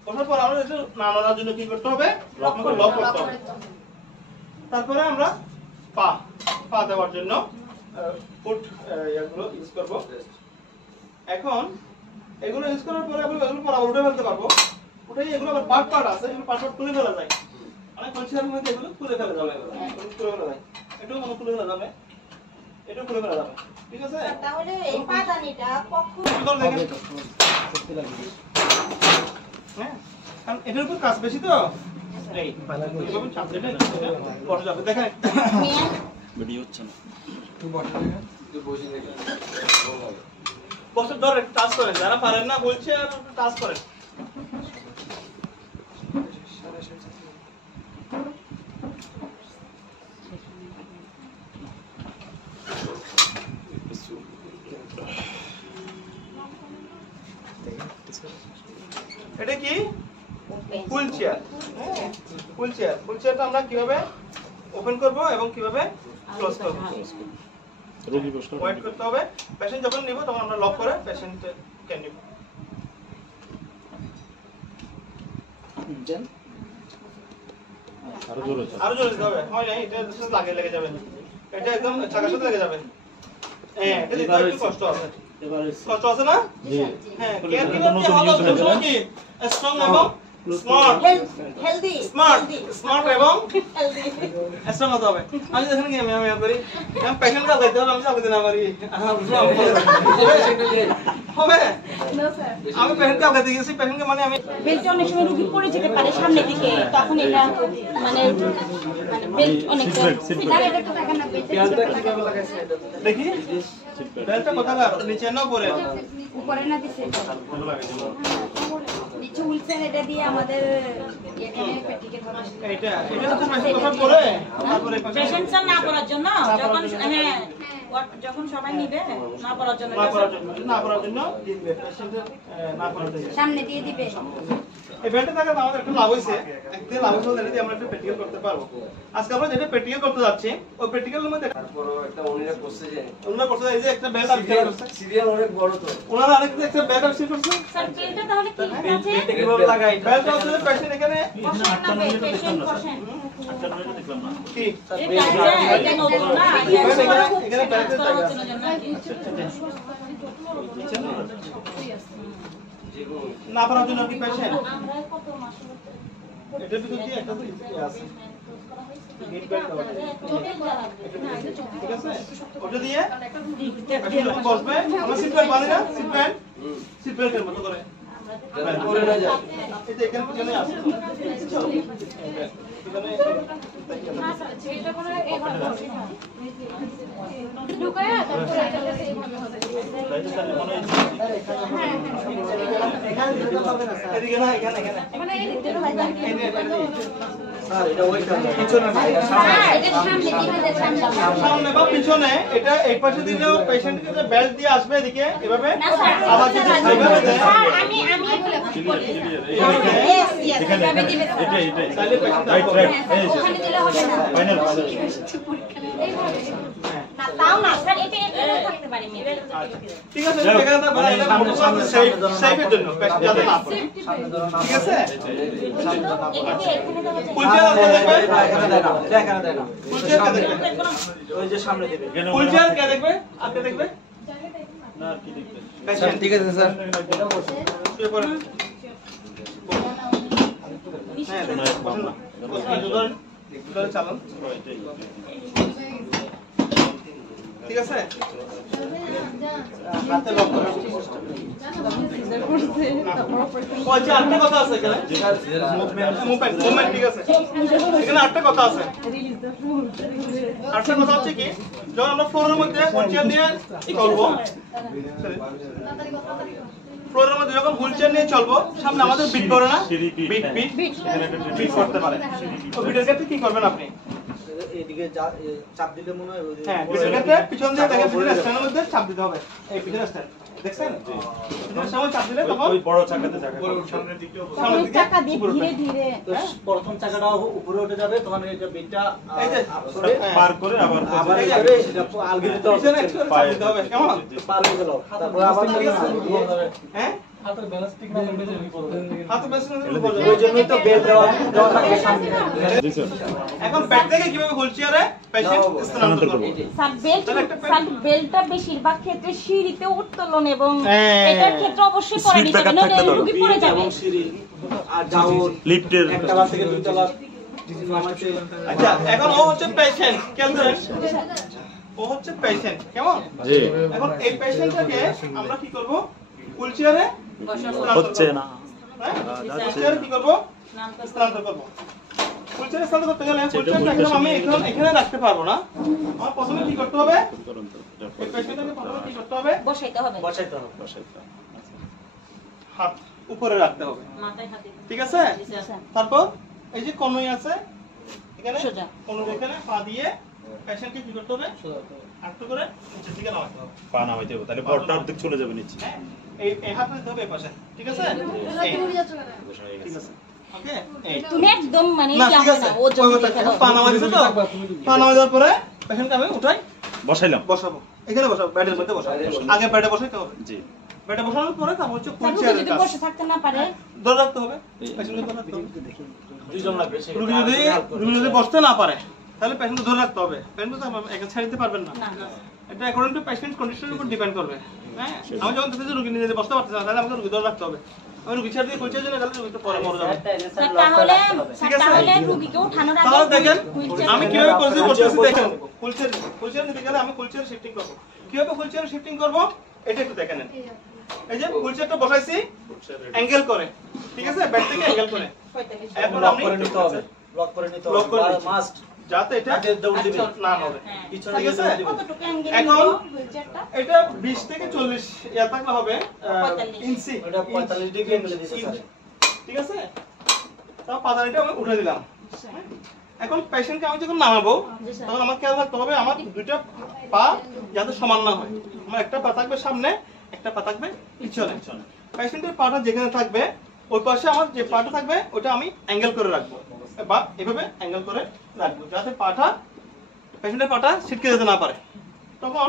বসার পর আমরা এটা নামানোর জন্য কি করতে হবে? লক করতে হবে। তারপরে আমরা পা দেওয়ার জন্য ফুট এগুলো ইউজ করব। এখন এগুলো ইউজ করার পরে আমরা এগুলো বরাবর উঠে ফেলতে পারবো। উঠেই এগুলো আবার পার্ট আছে, এগুলো পার্ট তুলে ফেলা যায়। অনেক কনসিডারের মধ্যে এগুলো তুলে ফেলা যাবে, এগুলো তুলে ফেলা যায়, এটাও মনে তুলে ফেলা যাবে, এটাও তুলে ফেলা যাবে, ঠিক আছে? তাহলে এই পাদানিটা কখন সুন্দর দেখেন, হ্যাঁ, কারণ এটার উপর কাজ বেশি তো, এই এভাবে চাপ দিলে এটা বসে যাবে, দেখেন। ভিডিও হচ্ছে না। বসে ধরে টাচ করেন, যারা পারেন না বলছে আর টাচ করেন। এটা কি? Wheel chair. হুইল চেয়ারটা আমরা কিভাবে ওপেন করব এবং কিভাবে ক্লোজ করব? রোগী বসতে হবে। ওয়েট করতে হবে, পেশেন্ট যখন নিব তখন আমরা লক করে পেশেন্টকে নিব। দেন আরো জোরে আরো জোরে দিতে হবে, হয় না, এটা সাথে লেগে যাবে, এটা একদম চাকার সাথে লেগে যাবে। হ্যাঁ, এটা দিতে একটু কষ্ট আছে, এবারে কষ্ট আছে না? জি। হ্যাঁ, নতুন কেয়ার নতুন কিভাবে হবে? use হয়ে সবসময় যাবে। কি স্ট্রং এবং স্মার্ট, হেলদি স্মার্ট এবং হেলদি স্ট্রং হতে হবে। আমি যখন আমি করি, আমি পেশেন্ট কাজ দেখতে হবে, আমি চালাতে না পারি, হবে? No sir. আমি পেশেন্ট কাজ দেখতে গেছি, পেশেন্টকে মানে আমি বেল্ট অনেক সময় রুগী পড়ে যেতে পারে সামনের দিকে, তখন এটা মানে বেল্ট অনেক স্যার এটা তো টাকা না পেতে দেখি বেলটা কোথাকার, নিচে না উপরে? উপরে না দিছে নিচে হুইলচেয়ার এটা দিয়ে আমাদের এখানে প্র্যাকটিক্যাল করা এটা হচ্ছে পেশেন্ট বসার পরে, তারপরে পেশেন্ট স্যার না করার জন্য যখন হ্যাঁ যখন সবাই নিবে না করার জন্য না করার জন্য দিবে পেশেন্টের না করার জন্য। সামনে দিয়ে দিবে। এই বেলটা থাকার আমাদের একটা লাভ হইছে, একদিন লাভ হইছে যদি আমরা একটা প্র্যাকটিক্যাল করতে পারবো। আজকে আমরা যেটা প্র্যাকটিক্যাল করতে যাচ্ছি, ওই প্র্যাকটিক্যালের মধ্যে তারপরও একটা উনিরা করছে যে ওনারা করতে এই যে একটা বেল্ট আবিষ্কার করছে, সিরিয়াল অনেক বড় তো ওনারা আরেকটা একটা বেল্ট আবিষ্কার করছে। স্যার বেল্টটা তাহলে কি আছে কিভাবে লাগাই বেল্টটা হচ্ছে পেশেন্ট এখানে বসেন না পেশেন্ট বসেন আচ্ছা মিনিট দেখলাম না। কি এটা নতুন না এখানে বেল্টের জায়গা আছে। না করার জন্য কি পেশেন্ট আমরা কত মাস এটার ভিতর দিয়ে একটা আছে গেট বেল্ট দেওয়া আছে। ঠিক আছে, ওটা দিয়ে পেশেন্ট যখন বসবে, আমরা সিট বেল্ট বাঁধি না, সিট বেল্টের মতো করে করে না যায় এই যে এখানে পিছনে আছে, এখানে এটা করে এইভাবে ঢুকায় তারপরে এটা এইভাবে হবে। তাইলে স্যার মনে হয় এদিকে না, এখানে মানে এই দিকটা ভাই স্যার এটা ওইটা পিছনে না, এটা সামনে। এটা সামনে দিবে, সামনে সামনে বা পিছনে, এটা এই পাশে দিলেও পেশেন্টকে যে বেল্ট দিয়ে আসবে এদিকে এভাবে, না স্যার আবার যদি এইভাবে দেয়, আমি ক্লিয়ার এইভাবে দেয়, ইয়েস Yes, এখানে এভাবে দিলে তো এটাই এটাই তাহলে পেশেন্ট রাইট রাইট এই যে ওখানে দিলে হবে না। ফাইনাল না, তাও না, স্যার, এটা এখানেও থাকতে পারে, মেয়ে। ঠিক আছে এখানে তো বলা এটা সেফের জন্য পেশেন্ট যাতে না পড়ে সামনে ধরো না। ঠিক আছে এখানে দেওয়া যায়। হুইলচেয়ার আছে দেখবে না, এখানে দেয় না, এটা এখানে দেয় না। হুইলচেয়ার কে দেখবে ওই যে সামনে দেবে। এখানে হুইলচেয়ার কে দেখবে আপনি দেখবে না আর কি দেখতে পেশেন্ট ঠিক আছে স্যার। শুয়ে পড়েন হ্যাঁ বসুন না ধরেন ধরে চালান ঠিক আছে হাতে লক করুন কয়টা আটটা কথা আছে এখানে মুভমেন্ট ঠিক আছে এখানে আটটা কথা আছে আটটা কথা হচ্ছে কি যখন আমরা ফ্লোরের মধ্যে হুইলচেয়ার নিয়ে চলবো ফ্লোরের মধ্যে যখন হুইলচেয়ার নিয়ে চলবো সামনে আমাদের বিট করে না বিট বিট করতে পারে তো বিটের ক্ষেত্রে কি করবেন আপনি এদিকে চাপ দিলে মনে হয় ওই যে- হ্যাঁ বিটের ক্ষেত্রে পিছন দিয়ে দেখে পিছনের স্ট্যান্ডের মধ্যে চাপ দিতে হবে এই পিছনের স্ট্যান্ড দেখছেন পিছনের সময় চাপ দিলে তখন ওই বড় চাকাতে চাকা সামনের দিকে চাকা দিয়ে উপরে ধীরে ধীরে তো প্রথম চাকাটা উপরে উঠে যাবে, তখন এই যে বিটটা এই যে করে পার করে আবার আবার এই এই যে- করে সেটা আলগে দিতে হবে। পিছনে একটু চাপ দিতে হবে কেমন পার হয়ে গেল। তারপর আবার হ্যাঁ হাতে বেশ না ওই জন্যই তো বেল দেওয়া থাকে সামনে। জি স্যার এখন ব্যাক থেকে কিভাবে হুইলচেয়ারে পেশেন্ট স্থানান্তর করব বেল্টটা বেশিরভাগ ক্ষেত্রে সিঁড়িতে উত্তোলন এবং হ্যাঁ। এটার ক্ষেত্রে অবশ্যই পরে নিতে হবে, নইলে রোগী পড়ে যাবে। এবং সিঁড়ি আর যাও লিফটের একতলা থেকে দুতলা নামাতে। আচ্ছা এখন ও হচ্ছে পেশেন্ট কেন ও হচ্ছে পেশেন্ট কেমন জি এখন এই পেশেন্টটাকে আমরা কি করব হুইলচেয়ারে হচ্ছে না হুইলচেয়ারে কি করব স্থানান্তর করব হুইলচেয়ারে স্থানান্তর করতে গেলে হুইলচেয়ারটা একদম আমি এখানে রাখতে পারবো না আমার প্রথমে কি করতে হবে এই পেশেন্টটাকে প্রথমে কি করতে হবে বসাইতে হবে, বসাইতে হবে। হাত উপরে রাখতে হবে মাথায় হাতে ঠিক আছে তারপর এই যে কনুই আছে এখানে সোজা। কনুই এখানে পা দিয়ে পেশেন্টকে কি করতে হবে আটটু করে নিচের দিকে নামাতে হবে পা নামাইতে হবে তাহলে বড়টা অর্ধেক চলে যাবে নিচে হ্যাঁ এই হাত দিতে হবে এই পাশে ঠিক আছে এই, ঠিক আছে ওকে এই তুমি একদম মানে না কি ঠিক হবে আছে না, ও জন্য দেখে দাও। পা নামা দিছো তো পা নামা দেওয়ার পরে পেশেন্টকে আমি উঠাই বসাইলাম বসাবো এখানে বসাবো বেডের মধ্যে বসাবো আগে বেডে বসাইতে হবে জি বেডে বসানোর পরে তারপর হচ্ছে তার রোগী হুইলচেয়ারের যদি কাজ বসে থাকতে না পারে, ধরে রাখতে হবে পেশেন্টকে ধরে রাখতে হবে দুইজন লাগবে রুগী যদি বসতে না পারে তাহলে পেশেন্ট ধরে রাখতে হবে পেশেন্ট তো একা ছেড়ে দিতে পারবেন না না না এটা অ্যাকর্ডিং টু পেশেন্ট কন্ডিশনের উপর ডিপেন্ড করবে হ্যাঁ আমি যখন দেখতেছি রুগী নিজে বসতে পারতেছে না তাহলে আমাকে রুগী ধরে রাখতে হবে আমি রুগী ছেড়ে দিয়ে হুইলচেয়ার জন্য গেলে রুগী তো পরে মরে যাবে স্যার, তাহলে ঠিক আছে। তাহলে রোগীকে ওঠানোর আগে তাহলে দেখেন হুইলচেয়ার আমি কিভাবে করতেছি দেখেন হুইলচেয়ার নিতে গেলে আমি হুইলচেয়ার শিফটিং করব কিভাবে হুইলচেয়ার শিফটিং করব এটা একটু দেখেন এই যে হুইলচেয়ারটা বসাইছি অ্যাঙ্গেল করে ঠিক আছে বেড থেকে অ্যাঙ্গেল করে 45 এখন লক আমি করে নিতে হবে। লক করে নিতে লক করে হবে। নিচ্ছি। মাস্ট যাতে এটা হাতে দৌড় দিবে। না নড়ে হ্যাঁ। পিছনে ঠিক আছে? গিয়ে দৌড় দিবে। কতটুকু অ্যাঙ্গেল এখন নিব হুইলচেয়ারটা? এটা 20 থেকে 40 ইয়া থাকলে হবে 45 ইঞ্চি ওটা 45 ডিগ্রি এঙ্গেলে দিতে ইঞ্চ। স্যার। ঠিক আছে তাও পাতানিটা আমি উঠে দিলাম এখন পেশেন্টকে আমি যখন নামাবো জি স্যার। তখন আমার খেয়াল রাখতে হবে আমার দুইটা পা যাতে সমান না হয় আমার একটা পা থাকবে সামনে একটা পা থাকবে পিছনে পেশেন্টের পাটা যেখানে থাকবে ওই পাশে আমার যে পাটা থাকবে ওটা আমি অ্যাঙ্গেল করে রাখবো বা এভাবে অ্যাঙ্গেল করে রাখবো যাতে পাটা পেশেন্টের পাটা ছিটকে যেতে না পারে তখন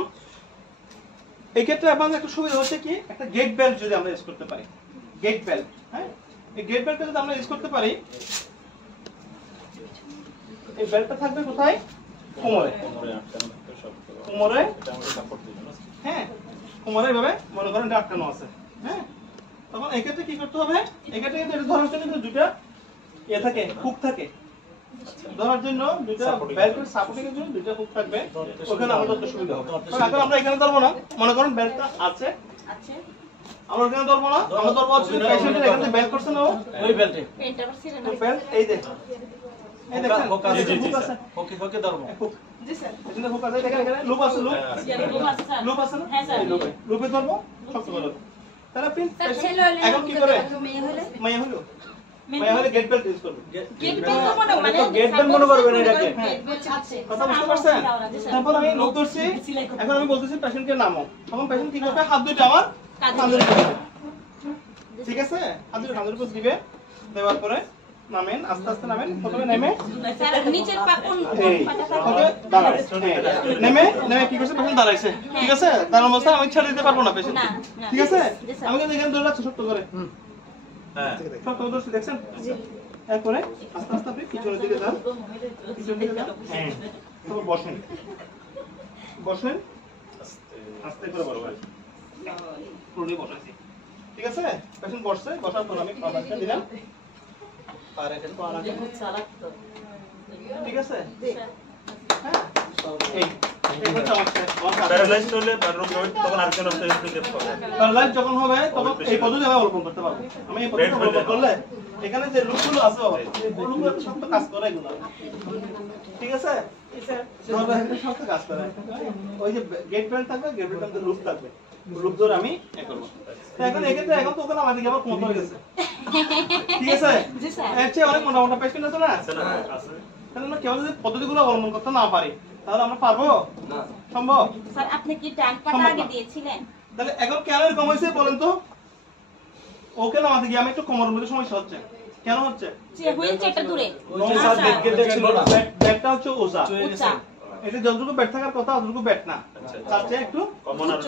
এই ক্ষেত্রে আপনাদের একটা সুবিধা হচ্ছে কি একটা গেট বেল্ট যদি আমরা ইউজ করতে পারি গেট বেল্ট হ্যাঁ এই গেট বেল্টটা যদি আমরা ইউজ করতে পারি এই বেল্টটা থাকবে কোথায় কোমরে কোমরে হ্যাঁ কোমরে এভাবে মনে করেন এটা আটকানো আছে হ্যাঁ তখন এই ক্ষেত্রে কি করতে হবে এই ক্ষেত্রে কিন্তু এটা ধরার জন্য কিন্তু দুইটা ইয়ে থাকে হুক থাকে ধরার জন্য দুইটা বেল্টের সাপোর্টিং এর জন্য দুইটা হুক থাকবে ওখানে আমাদের তো সুবিধা হবে কারণ এখন আমরা এখানে ধরবো না মনে করেন বেল্টটা আছে আছে আমরা এখানে ধরবো না আমরা ধরবো হচ্ছে পেশেন্টের এখানে যে বেল্ট করছে না ও ওই বেল্টে পেনটা আবার ছিঁড়ে তো না। বেল্ট এই দেখ এই দেখেন হুক আছে, জি, জি, হুক জি, আছে ওকে ওকে ধরবো। হুক এখানে হুক আছে দেখেন এখানে লুপ আছে লুপ লুপ আছে স্যার। লুপ আছে না হ্যাঁ স্যার। এই লুপে ধরবো শক্ত করে ধরবো তাহলে আপনি স্যার patient ছেলে হলে এখন কি করে মেয়ে হলে মাইয়া হলো মাইয়া হলে গেট বেল্ট ইউজ করবে গেট বেল তো মনে মানে গেট বেল মনে করবেন এটাকে। গেট বেল আছে। কথা বুঝতে পারছেন তারপর আমি লোক ধরছি এখন আমি বলতেছি পেশেন্টকে নামো তখন পেশেন্ট কি করবে হাত দুটো আমার কাঁধের উপর দিবে। ঠিক আছে হাত দুটো কাঁধের উপর দিবে দেওয়ার পরে নামেন, আস্তে আস্তে নামেন, প্রথমে নেমে স্যার নিচের পা কোন এই পাটা ওকে দাঁড়ায়, নেমে নেমে কি করছে পেশেন্ট দাঁড়াইছে, ঠিক আছে? তার অবস্থা আমি ছেড়ে দিতে পারবো না পেশেন্ট, না, না। ঠিক আছে? জি, স্যার। আমি কিন্তু এখানে ধরে রাখছি শক্ত করে, হ্যাঁ শক্ত করে ধরছি, দেখছেন? এরপরে আস্তে আস্তে আপনি পিছনের দিকে যান, পিছনের দিকে যান, হ্যাঁ, তারপর বসেন, বসেন, আস্তে করে বসবেন, পুরোটাই বসাইছি, ঠিক আছে? পেশেন্ট বসছে, বসার পর আমি পাটা দিলাম, পা রাখেন, পা রাখেন, ঠিক আছে? হ্যাঁ, এই হচ্ছে আমার কাজ। প্যারালাইজ হলে রোগ হবে তখন আরেকজন আসতে দিতে হবে। প্যারালাইজ যখন হবে তখন এই পদ্ধতি আমি অবলম্বন করতে পারবো। আমি এই পদ্ধতি অবলম্বন করলে এখানে যে লুপগুলো আছে বাবা, এই লুপগুলো সব তো কাজ করে এগুলো, ঠিক আছে? ধরো এখানে সব তো কাজ করে। ওই যে গেট ব্যান্ড থাকবে, গেট ব্যান্ডের লুপ থাকবে, লুপ ধরে আমি এ করব। তো এখন এক্ষেত্রে এখন তো ওখানে আমাদের আবার কমতে হয়ে গেছে, ঠিক আছে? জি স্যার। এর চেয়ে অনেক মোটা মোটা পেশেন্ট আছে না, আছে না? আছে। তাহলে আমরা কেউ যদি পদ্ধতিগুলো অবলম্বন করতে না পারি তাহলে আমরা পারবো? সম্ভব? স্যার আপনি কি ডান পাটা আগে দিয়েছিলেন? তাহলে এখন কেন এরকম হয়েছে বলেন তো? ওকে নামাতে গিয়ে আমি একটু কোমরের মধ্যে সমস্যা হচ্ছে, কেন হচ্ছে? যে হুইলচেয়ারটা দূরে ওই যে স্যার গেটটা ছিল না, ব্যাটটা হচ্ছে ওজা, উঁচা। এটা যতটুকু ব্যাট থাকার কথা অতটুকু ব্যাট না, তার চেয়ে একটু কমন আর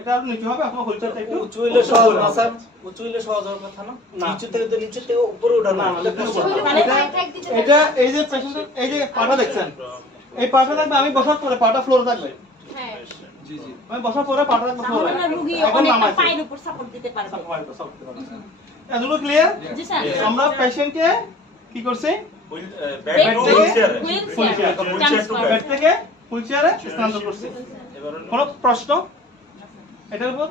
এটা আর নিচু হবে, আপনার হুইলচেয়ারটা একটু উঁচু হইলে সহজ না স্যার, উঁচু হইলে সহজ হওয়ার কথা না, না। নিচু থেকে তো নিচে থেকে উপরে ওঠা না, না, দেখুন, তাহলে এটা এই যে পেশেন্ট এই যে পাটা দেখছেন, এই পাটা থাকবে, আমি বসার পরে পাটা ফ্লোরে থাকবে, হ্যাঁ আমি বসার পরে পাটা থাকবে ফ্লোরে, তাহলে রোগী এখন অনেকটা নামাইছে। পায়ের উপর সাপোর্ট দিতে পারবে। এতটুকু ক্লিয়ার? জি স্যার। আমরা পেশেন্টকে কি করছি, back to wheelchair. Wheelchair bat থেকে হুইলচেয়ারে স্থানান্তর করছি। কোনো প্রশ্ন এটার উপর?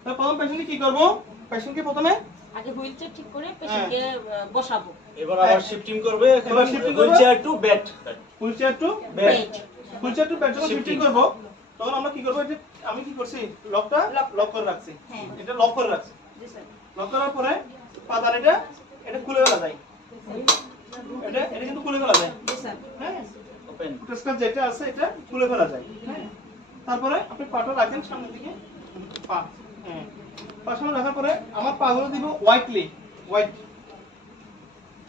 তাহলে প্রথম পেশেন্টকে কি করব? পেশেন্টকে প্রথমে আগে হুইলচেয়ার ঠিক করে পেশেন্টকে বসাবো। এবার আবার শিফটিং করবে, এবার shifting করবে। Wheelchair to bed, wheelchair to bed. Wheelchair to bed যখন শিফটিং করব তখন আমরা কি করব, এটা আমি কি করছি, লকটা লক করে রাখছি, হ্যাঁ। এটা লক করে রাখছি, জি স্যার। লক করার পরে পাতানিটা এটা খুলে ফেলা যায়, এটা এটা কিন্তু খুলে ফেলা যায়, জি স্যার। হ্যাঁ, ওপেন, ফুটস্কার যেটা আছে এটা খুলে ফেলা যায়, হ্যাঁ। তারপরে আপনি পাটা রাখেন সামনের দিকে, পা, হ্যাঁ, পা সামনে রাখার পরে আমার পাগুলো দিব হোয়াইটলি, হোয়াইট,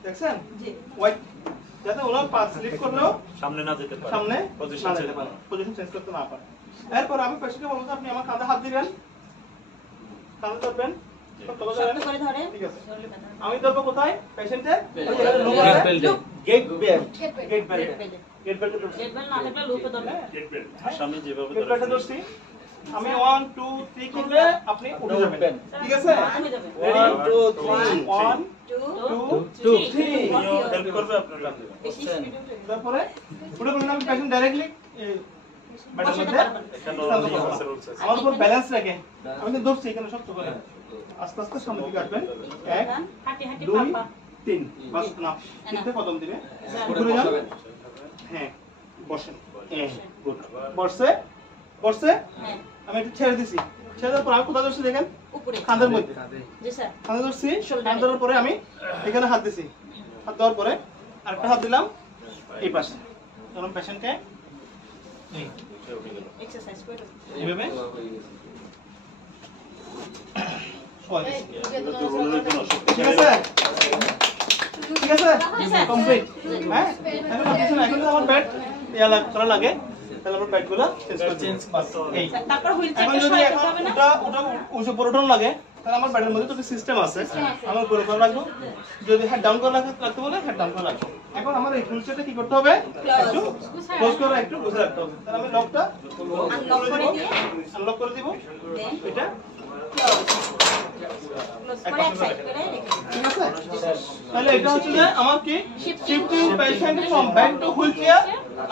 দেখছেন? জি। হোয়াইট, যাতে ওনার পা স্লিপ করলেও সামনে না যেতে পারে। সামনে পজিশন না যেতে পারে, পজিশন চেঞ্জ করতে না পারে। এরপর আমি পেশেন্টকে বলবো যে আপনি আমার কাঁধে হাত দিবেন, কাঁধে ধরবেন, শক্ত করে ধরেন। শক্ত করে ধরেন। ঠিক আছে। আমি ধরবো কোথায়? পেশেন্টের গেট বেল্ট, গেট বেল্টে, বেল্টে। গেট বেল্টে ধরছি, গেট বেল্ট না থাকলে লুপে ধরবেন। সামনে যেভাবে গেট বেল্টে ধরছি। আমি 1 2 3 করলে আপনি উঠে যাবেন, ঠিক আছে? আমি যাবেন। 1 2 3, 1 2 2 3 হেল্প করবে আপনার কাছে। বেশি স্পিডে উঠে তারপরে উঠে বললাম আমি পেশেন্ট ডাইরেক্টলি ব্যাটার বসাতে মধ্যে পারবেন। এখানে স্থানান্তর করবো। আছে রুলস আছে। আমার উপর ব্যালেন্স রেখে আমি তো ধরছি এখানে শক্ত করে, আস্তে আস্তে সামনের দিকে আসবেন, 1 হাঁটি হাঁটি 2 পা 3 বাস না তিনটে কদম দিবে, ঘুরে যান, হ্যাঁ, বসেন, গুড, বসে বসে হ্যাঁ আমি একটু ছেড়ে দিছি, ছেড়ে দেওয়ার পর আমি কোথায় ধরছি দেখেন, উপরে। কাঁধের মধ্যে, জি স্যার। কাঁধে ধরছি, কাঁধ ধরার পরে আমি এখানে হাত দিছি, হাত দেওয়ার পরে আরেকটা হাত দিলাম এই পাশে, তখন পেশেন্টকে এই এক্সারসাইজ করে। এইভাবে শোয়াই দিছি। ঠিক আছে? ঠিক আছে? জি, স্যার। কমপ্লিট। হ্যাঁ? এখন আপনি শুনুন, এখন যদি আমার ব্যাট করা লাগে, তাহলে আমার ব্যাটগুলো চেঞ্জ বাস এই। স্যার, তারপর এখন হুইলচেয়ারটা যদি সরাতে এখন হবে না? ওটা উপর উঠানো লাগে, তাহলে আমার ব্যাটের মধ্যে তো সিস্টেম আছে, আমার উপরে করে রাখবো, যদি হেড ডাউন করে রাখতে বলে হেড ডাউন করে রাখবো। এখন আমার এই হুইলচেয়ারটা কি করতে হবে, একটু ক্লোজ করে একটু গুছে রাখতে হবে, তাহলে আমি লকটা আনলক করে দিয়ে আনলক করে দিব, দেন এটা ক্লোজ করে এক সাইড করে রেখে দিন। ঠিক আছে? তাহলে এটা হচ্ছে যে আমার কি shifting patient from bed to wheelchair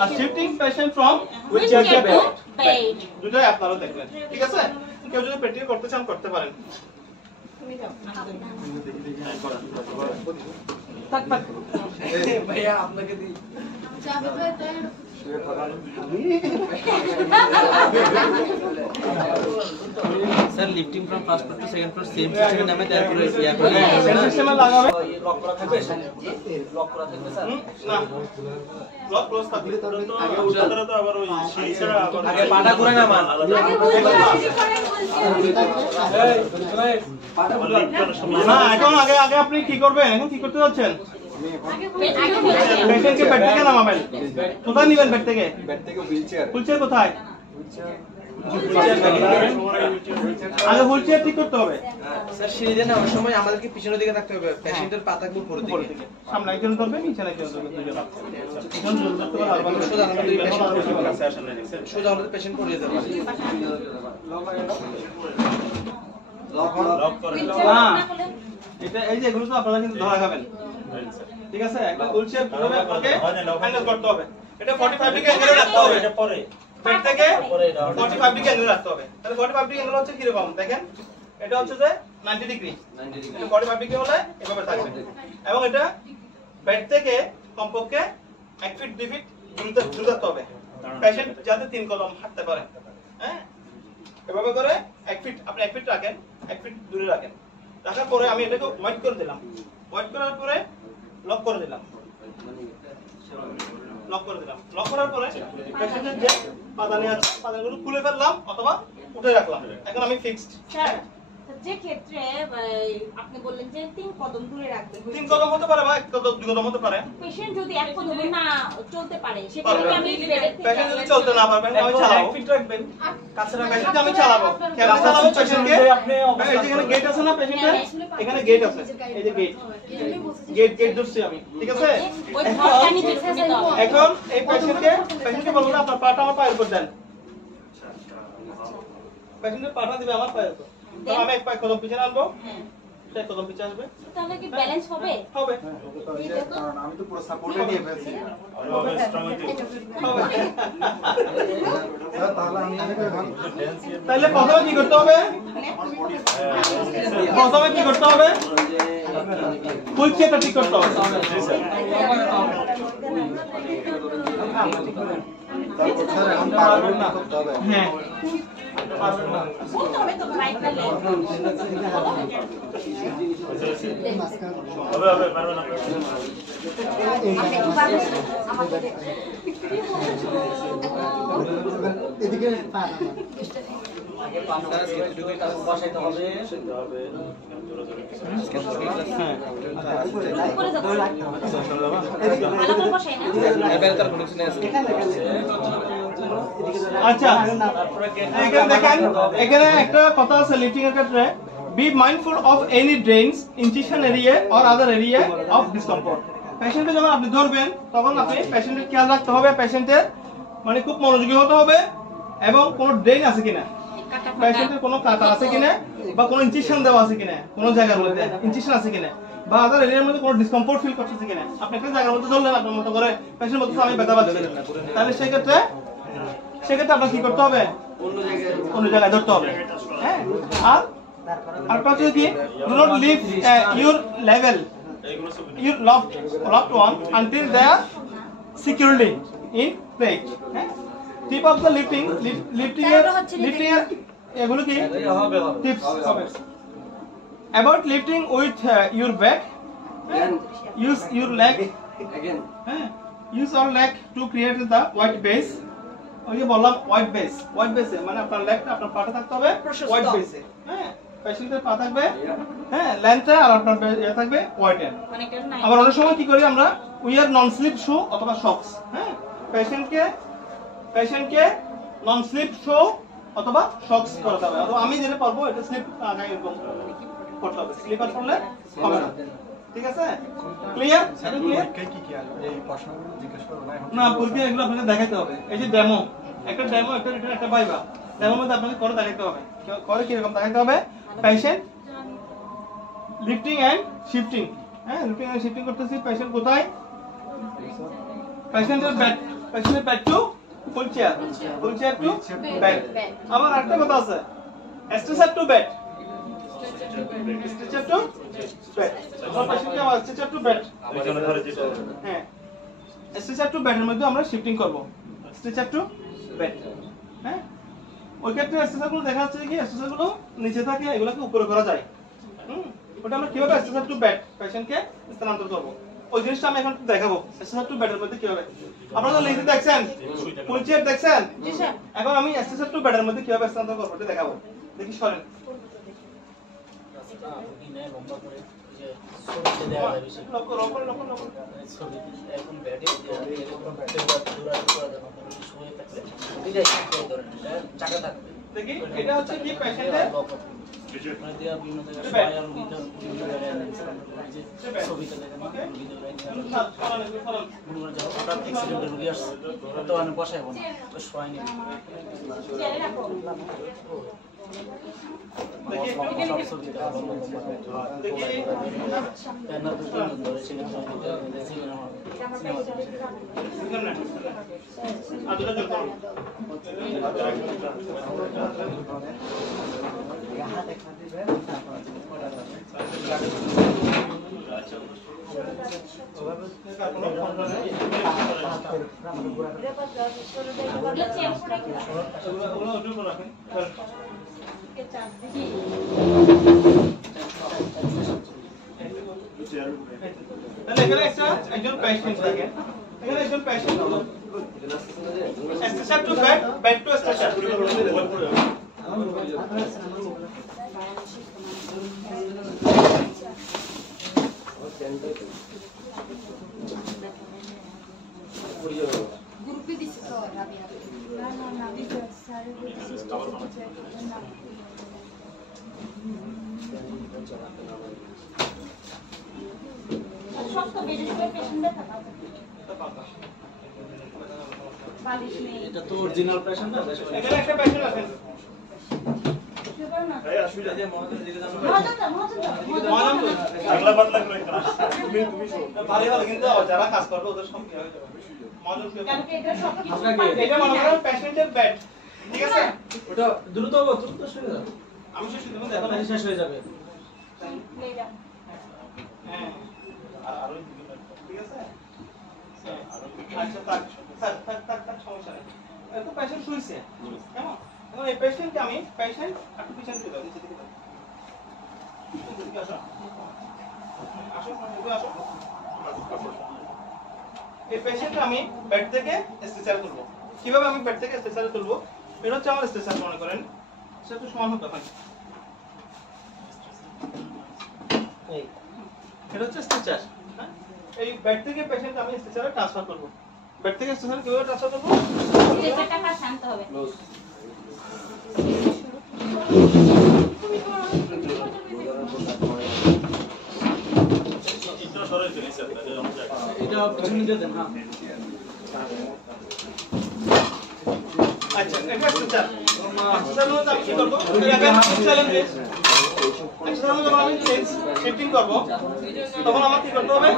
আর shifting patient from wheelchair to bed. দুটোই আপনারা দেখবেন, ঠিক আছে? কেউ যদি প্র্যাকটিস করতে চান করতে পারেন। তুমি যাও। থাক থাক ভাইয়া আপনাকে দিই। যাবে তো sir lifting from first floor to second floor same সিস্টেমে নামে তারপরে ইয়া করে সিস্টেমে লাগাবে লক করা থাকবে লক করা থাকবে স্যার না লক ক্লোজ থাকবে আগে উঠাতে তো আবার ওই সিঁড়ি ছাড়া আবার আগে পাটা করে না মান না এখন আগে আগে আপনি কি করবেন এখন কি করতে যাচ্ছেন পেশেন্টকে বেড থেকে নামাবেন কোথায় নিবেন বেড থেকে হুইলচেয়ার কোথায় আগে হুইলচেয়ার ঠিক করতে হবে স্যার সিঁড়িতে নামার সময় আমাদেরকে পিছনের দিকে থাকতে হবে পেশেন্টের পা থাকবে উপরের উপরের দিকে দিকে সামনে একজন ধরবে নিচে একজন ধরবে দুজন একজন ধরতে পারে আর বাকি সোজা আমাদের দুই পেশেন্ট কাছে আসেন না দেখছেন সোজা আমাদের পেশেন্ট পড়ে যেতে পারে লক করে না এটা এই যে এগুলো তো আপনারা কিন্তু ধরা খাবেন ঠিক আছে একটা হুইলচেয়ার কিভাবে আপনাকে হ্যান্ডেল করতে হবে এটা 45 ডিগ্রি অ্যাঙ্গেলে রাখতে হবে এটা পরে বেড থেকে 45 ডিগ্রি অ্যাঙ্গেলে রাখতে হবে তাহলে 45 ডিগ্রি অ্যাঙ্গেল হচ্ছে কি রকম দেখেন এটা হচ্ছে যে 90 ডিগ্রি 45 ডিগ্রি হলে এভাবে থাকবে এবং এটা বেড থেকে কমপক্ষে 1 ফিট 2 ফিট দূরে থাকতে হবে পেশেন্ট যাতে 3 কদম হাঁটতে পারে হ্যাঁ এভাবে করে 1 ফিট আপনি 1 ফিট রাখেন 1 ফিট দূরে রাখেন রাখার পরে আমি এটাকে ওয়াইড করে দিলাম ওয়াইড করার পরে লক করে দিলাম লক করার পরে পেশেন্টের যে পাদানি আছে পাদানিগুলো খুলে ফেললাম অথবা উঠে রাখলাম এখন আমি ফিক্সড স্যার যে ক্ষেত্রে আপনি বললেন যে 3 কদম দূরে রাখবেন 3 কদম হতে পারে বা 1 কদম 2 কদম হতে পারে পেশেন্ট যদি 1 কদমে না চলতে পারে সেক্ষেত্রে আমি বেডের থেকে পেশেন্ট যদি চলতে না পারবেন আমি চালাবো ফিট রাখবেন কাছে পেশেন্ট আমি চালাবো কেমনে চালাবো পেশেন্টকে এই যেখানে গেট আছে না পেশেন্টের এখানে গেট আছে এই যে গেট ধরছি আমি ঠিক আছে ওই ঘরটা নিচে ঢুকে দাও এখন এই পেশেন্টকে বলবো আপনার পাটা আমার পায়ের উপর দেন পেশেন্টের পাটা দিবে আমার পায়ের উপর তো আমি এক পায়ে কদম পিছনে আনবো হ্যাঁ এক কদম পিছনে আসবে তাহলে কি ব্যালেন্স হবে হবে কারণ আমি তো পুরো সাপোর্টে নিয়ে ফেলছি হবে স্ট্রং হইতে হবে স্যার তাহলে আমি তাহলে প্রথমে কি করতে হবে হুইলচেয়ারটা ঠিক করতে হবে তারপর স্যার এখন পারবেন না করতে হবে হ্যাঁ পারবেন না বলতে হবে তো রাইট না লেফট হবে পারবেন না এদিকে আগে পাটা যেটুকু কাজ বসাইতে হবে উপরে যাবো ভালো করে বসাই না এবারে তার কনেকশন আছে আচ্ছা এখানে দেখেন এখানে একটা কথা আছে লিফটিং এর ক্ষেত্রে be mindful of any drains incision area or other area of discomfort পেশেন্টকে যখন আপনি ধরবেন তখন আপনি পেশেন্টের খেয়াল রাখতে হবে পেশেন্টের মানে খুব মনোযোগী হতে হবে এবং কোনো ড্রেন আছে কিনা পেশেন্টের কোনো কাটা আছে কিনা বা কোনো ইনসিশন দেওয়া আছে কিনা কোনো জায়গার মধ্যে ইনসিশন আছে কিনা বা আদার এরিয়ার মধ্যে কোনো ডিসকমফর্ট ফিল করতেছে কিনা আপনি একটা জায়গার মধ্যে ধরলেন আপনার মতো করে পেশেন্ট মতো আমি ব্যথা পাচ্ছি তাহলে সেক্ষেত্রে আপনার কি করতে হবে অন্য জায়গায় ধরতে হবে হ্যাঁ আর আরেকটা হচ্ছে কি do not leave your level your loved one until they are securely in place হ্যাঁ টিপ অফ দ্য লিফটিং এর এগুলো কি টিপস হবে about lifting with your back use your leg again use your leg to create the wide base ওই যে বললাম wide base মানে আপনার লেগটা আপনার পাটা থাকতে হবে ওয়াইড বেসে হ্যাঁ পেশেন্টের পা থাকবে হ্যাঁ লেন্থে আর আপনার ইয়া থাকবে ওয়াইডে মানে কেন না আবার অনেক সময় কি করি আমরা উইয়ার নন স্লিপ শু অথবা সক্স হ্যাঁ পেশেন্টকে নন স্লিপ শু অথবা সক্স করতে হবে অথবা আমি যেটা পারবো এটা স্লিপ আগে এরকম করতে হবে স্লিপার করলে হবে না ঠিক আছে ক্লিয়ার ক্লিয়ার এই প্রশ্নগুলো জিজ্ঞেস করব না পরীক্ষা এগুলো আপনাকে দেখাইতে হবে এই যে ডেমো একটা রিটার্ন একটা পাইবা ডেমোর মধ্যে আপনাকে করে দেখাইতে হবে করে কি রকম দেখাইতে হবে পেশেন্ট লিফটিং এন্ড শিফটিং হ্যাঁ লিফটিং এন্ড শিফটিং করতেছি পেশেন্ট কোথায় পেশেন্টের back to full chair to back আবার একটা কথা আছে stretcher to bed stretcher to bed আমরা পেশেন্টকে আবার স্ট্রেচার টু বেড ওইখানে ধরে যেতে হ্যাঁ স্ট্রেচার টু বেডের মধ্যে আমরা শিফটিং করব স্ট্রেচার টু বেড। হ্যাঁ, ওই ক্ষেত্রে স্ট্রেচারগুলো দেখা যাচ্ছে কি স্ট্রেচারগুলো নিচে থাকে, এগুলোকে উপরে করা যায়। ওটা আমরা কিভাবে স্ট্রেচার টু বেড পেশেন্টকে স্থানান্তর করব, ওই জিনিসটা আমি এখন দেখাবো। স্ট্রেচার টু বেডের মধ্যে কিভাবে, আপনারা তো লিখতে দেখছেন, ফুল চেয়ার দেখছেন, জি স্যার। এখন আমি স্ট্রেচার টু বেডের মধ্যে কিভাবে স্থানান্তর করব এটা দেখাবো। দেখি সরেন। লক্ষ্য লক্ষ্য লক্ষ্য লক্ষ্য। দেখি এটা হচ্ছে কি পেশেন্টের চেয়ারে রাখো। তাহলে এখানে একজন পেশেন্ট থাকে, এখানে একজন patient stretcher to bed, bed to stretcher. গ্রুপে দিছে তো রাবিয়া। না না না দিছে স্যার সিস্টেম দিছে না। সব বেডে শুয়ে পেশেন্টদের থাকা বালিশ নেই। এটা তো অরিজিনাল পেশেন্ট না, এখানে একটা পেশেন্ট আছে, শুয়ে পড়ো না। এই অসুবিধা যে মহাজন বাংলা বাদ লাগলো এখানে। তুমি শো ভারী ভালো, কিন্তু যারা কাজ করবে ওদের সব কি হয়ে যাবে। মনোযোগ দিয়ে কারণ কি এটা সব কিছু এটা মনে করেন পেশেন্টের বেড, ঠিক আছে? ওটা দ্রুত হবে, দ্রুত শুয়ে যাবে, আমি শুধু দেখো না, শেষ হয়ে যাবে। হ্যাঁ আরো ঠিক আছে। আচ্ছা থাক থাক থাক থাক থাক, সমস্যা নেই। এত পেশেন্ট শুইছে, কেমন? এখন এই পেশেন্টকে আমি পেশেন্ট একটু পিছনে দিয়ে দাও, নিচে দিকে দাও, এদিকে আসো, আসো এদিকে আসো। এই পেশেন্টকে আমি বেড থেকে স্ট্রেচারে তুলবো। কিভাবে আমি বেড থেকে স্ট্রেচারে তুলবো? এটা হচ্ছে আমার স্ট্রেচার, মনে করেন সেটা তো সমান হতে হয়। এটা হচ্ছে স্ট্রেচার। এই বেড থেকে পেশেন্ট আমি স্ট্রেচারে ট্রান্সফার করব। বেড থেকে স্ট্রেচারে কিভাবে ট্রান্সফার করব? স্ট্রেচারটা কাজ শান্ত হবে। এটা সরাই ফেলেছি আপনাদের আমরা জায়গা। এটা পিছনে দিয়ে দেন। হ্যাঁ আচ্ছা, এটা স্ট্রেচার। স্ট্রেচারের মধ্যে আমি কি করব? চ্যালেঞ্জ স্ট্রেচারের মধ্যে আমি শিফটিং করব। তখন আমার কি করতে হবে?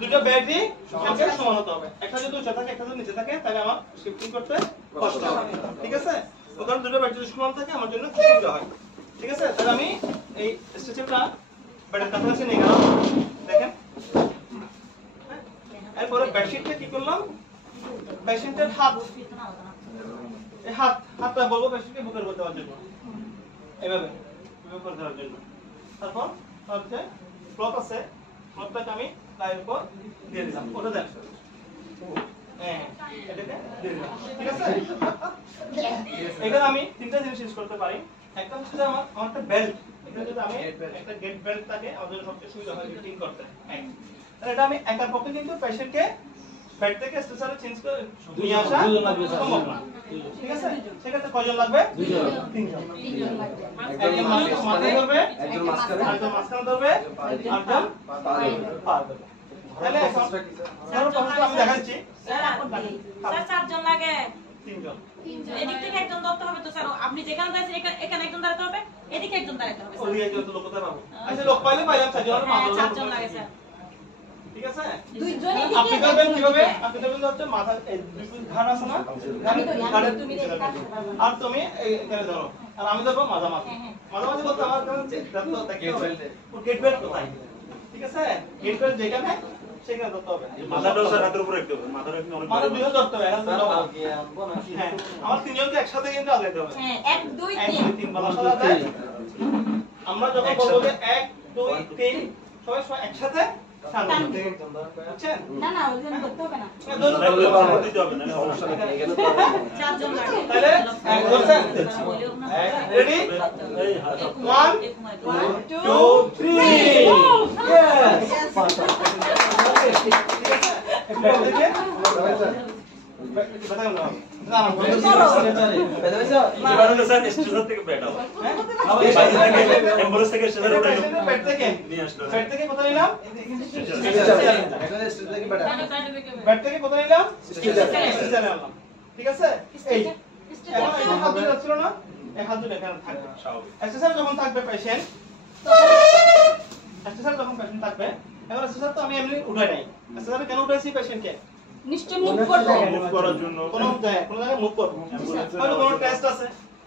দুইটা ব্যাটারি সঙ্গে সমান হতে হবে। একটা যদি উঁচা থাকে, একটা যদি নিচে থাকে, তাহলে আমার শিফটিং করতে কষ্ট হবে। ঠিক আছে? ওখানে দুটো ব্যাটারি সমান থাকে, আমার জন্য খুব সুবিধা হয়। ঠিক আছে? তাহলে আমি এই স্ট্রেচারটা ব্যাটারির কাছাকাছি নিয়ে গেলাম, দেখেন। এরপরে বেডশিটটা কি করলাম? পেশেন্টের হাত, এই হাতটা বলবো পেশেন্টকে বুকের উপর দেওয়ার জন্য, এইভাবে বুকের উপর দেওয়ার জন্য। তারপর হচ্ছে ক্লথ আছে, ক্লথটাকে আমি গায়ের উপর দিয়ে দিলাম। ওটা দেন, হ্যাঁ এটাকে দিয়ে দিলাম। ঠিক আছে? এখানে আমি তিনটা জিনিস ইউজ করতে পারি। একটা হচ্ছে যে আমার একটা বেল্ট, এখানে যদি আমি একটা গেট বেল্ট থাকে, আমাদের সবচেয়ে সুবিধা হয় ফিটিং করতে। এটা আমি একার পক্ষে কিন্তু পেশেন্টকে বেড থেকে স্ট্রেচারে চেঞ্জ করে নিয়ে আসা সম্ভব না। ঠিক আছে? সেক্ষেত্রে কয়জন লাগবে? তিনজন। একজন মাথায় ধরবে, একজন মাঝখানে ধরবে, আরেকজন পা ধরবে। তাহলে এখন প্রসেসটা আমি দেখাচ্ছি। স্যার চারজন লাগে। তিনজন। এদিক থেকে একজন ধরতে হবে তো স্যার, আপনি যেখানে দাঁড়াচ্ছেন এখানে একজন দাঁড়াতে হবে, এদিকে একজন দাঁড়াতে হবে। ওদিকে একজন তো লোক কোথায় পাবো? আচ্ছা লোক পাইলে পাইলাম, চারজন লাগে স্যার। ঠিক আছে? দুইজনই আপনি করবেন কিভাবে? আপনি করবেন হচ্ছে মাথা এই দুই ঘাড় আছে না? ঘাড়ের তুমি দেখতে পারবে। আর তুমি এখানে ধরো, আর আমি ধরবো মাঝামাঝি। মাঝামাঝি বলতে আমার কাছে দেখতে হবে ওর গেট বেল্ট কোথায়। ঠিক আছে? গেট বেল্ট যেখানে সেখানে ধরতে হবে। মাথাটাও স্যার হাতের উপরে রাখতে হবে, মাথাটা কিন্তু অনেক মানে বড়। দুইও ধরতে হবে, এখন ধরতে হবে। হ্যাঁ, আমার তিনজনকে একসাথে কিন্তু আগাইতে হবে। হ্যাঁ 1 2 1 2 3 3 বলার সাথে সাথে আমরা যখন বলবো যে 1 2 3 সবাই সবাই একসাথে টানবো। বুঝছেন? না না ওজন করতে হবে না হ্যাঁ, ধরুন, নাহলে ধরুন। উপরে দিতে হবে, নাহলে সমস্যা নেই। এখানে তো আর নেই। চারজন লাগে তাহলে এক ধরছেন? রেডি? এই হাত 1 2 3 ব্যাট থেকে কথা বলো। না না বলো। এবার হলো স্যার স্টেশন থেকে ব্যাট হবে। এই বাইরে থেকে অ্যাম্বুলেন্স থেকে স্টেশনে উঠাইলো, ব্যাট থেকে নিয়ে আসলো। ব্যাট থেকে কোথায় নিলাম? এখানে স্টেজ থেকে বেটা ব্যাট থেকে কোথায় নিলাম? স্টেশনে আনলাম। ঠিক আছে? এই এখন এই হাত দুটো ছিল না? এই হাত দুটো এখানে থাকবে। স্বাভাবিক। এক্সারসাইজ যখন থাকবে পেশেন্ট, এক্সারসাইজ যখন পেশেন্ট থাকবে, এখন এক্সারসাইজ তো আমি এমনি উঠাই নাই। এক্সারসাইজ কেন উঠাইছি পেশেন্টকে? নিশ্চয় মুভ করবো মুভ করার জন্য কোনো জায়গায় মুভ করব। হয়তো কোনো টেস্ট আছে,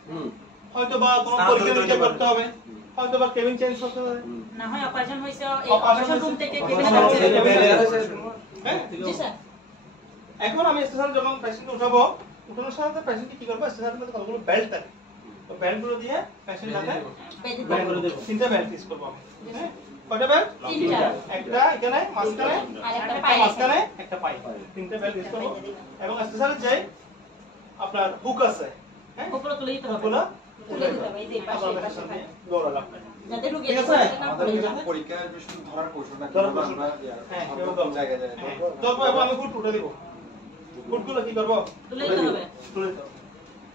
হুম। হয়তো বা কোনো পরীক্ষা নিরীক্ষা করতে হবে, হয়তো বা কেবিন চেঞ্জ করতে হবে। না হয় অপারেশন হইছে এই Operation অপারেশন রুম থেকে কেবিনে হ্যাঁ? জি স্যার এখন আমি স্টেশন যখন পেশেন্ট উঠাবো, উঠানোর সাথে পেশেন্টকে কি করবো? স্টেশনের মধ্যে কতগুলো বেল্ট থাকে, তো বেল্টগুলো দিয়ে পেশেন্ট হাতে বেঁধে বেল্ট করে দেব। তিনটা বেল্ট ইউজ করবো আমি। হ্যাঁ? কয়টা বেল্ট? তিনটা একটা এখানে মাঝখানে, আর একটা একটা পায়ে মাঝখানে, একটা পায়ে। তিনটা বেল্ট ইউজ করবো। এবং স্টেশনের যে আপনার হুক আছে, হ্যাঁ, উপরে তুলে দিতে হবে হুকগুলো তুলে দিতে হবে এই যে পাশে আপনার পাশে সামনে দৌড়ালাম। যাতে রুগী ঠিক আছে? না আমাদের পড়ে কিন্তু যায় পরীক্ষার বিষয় ধরার কৌশলটা ধরার কিভাবে কৌশল। আমরা হ্যাঁ, আমরা এভাবে কোন জায়গায় যাই তারপর এবার আমি হুড উঠে দিব। হুডগুলো কি করবো? তুলে দিতে হবে তুলে দিতে হবে।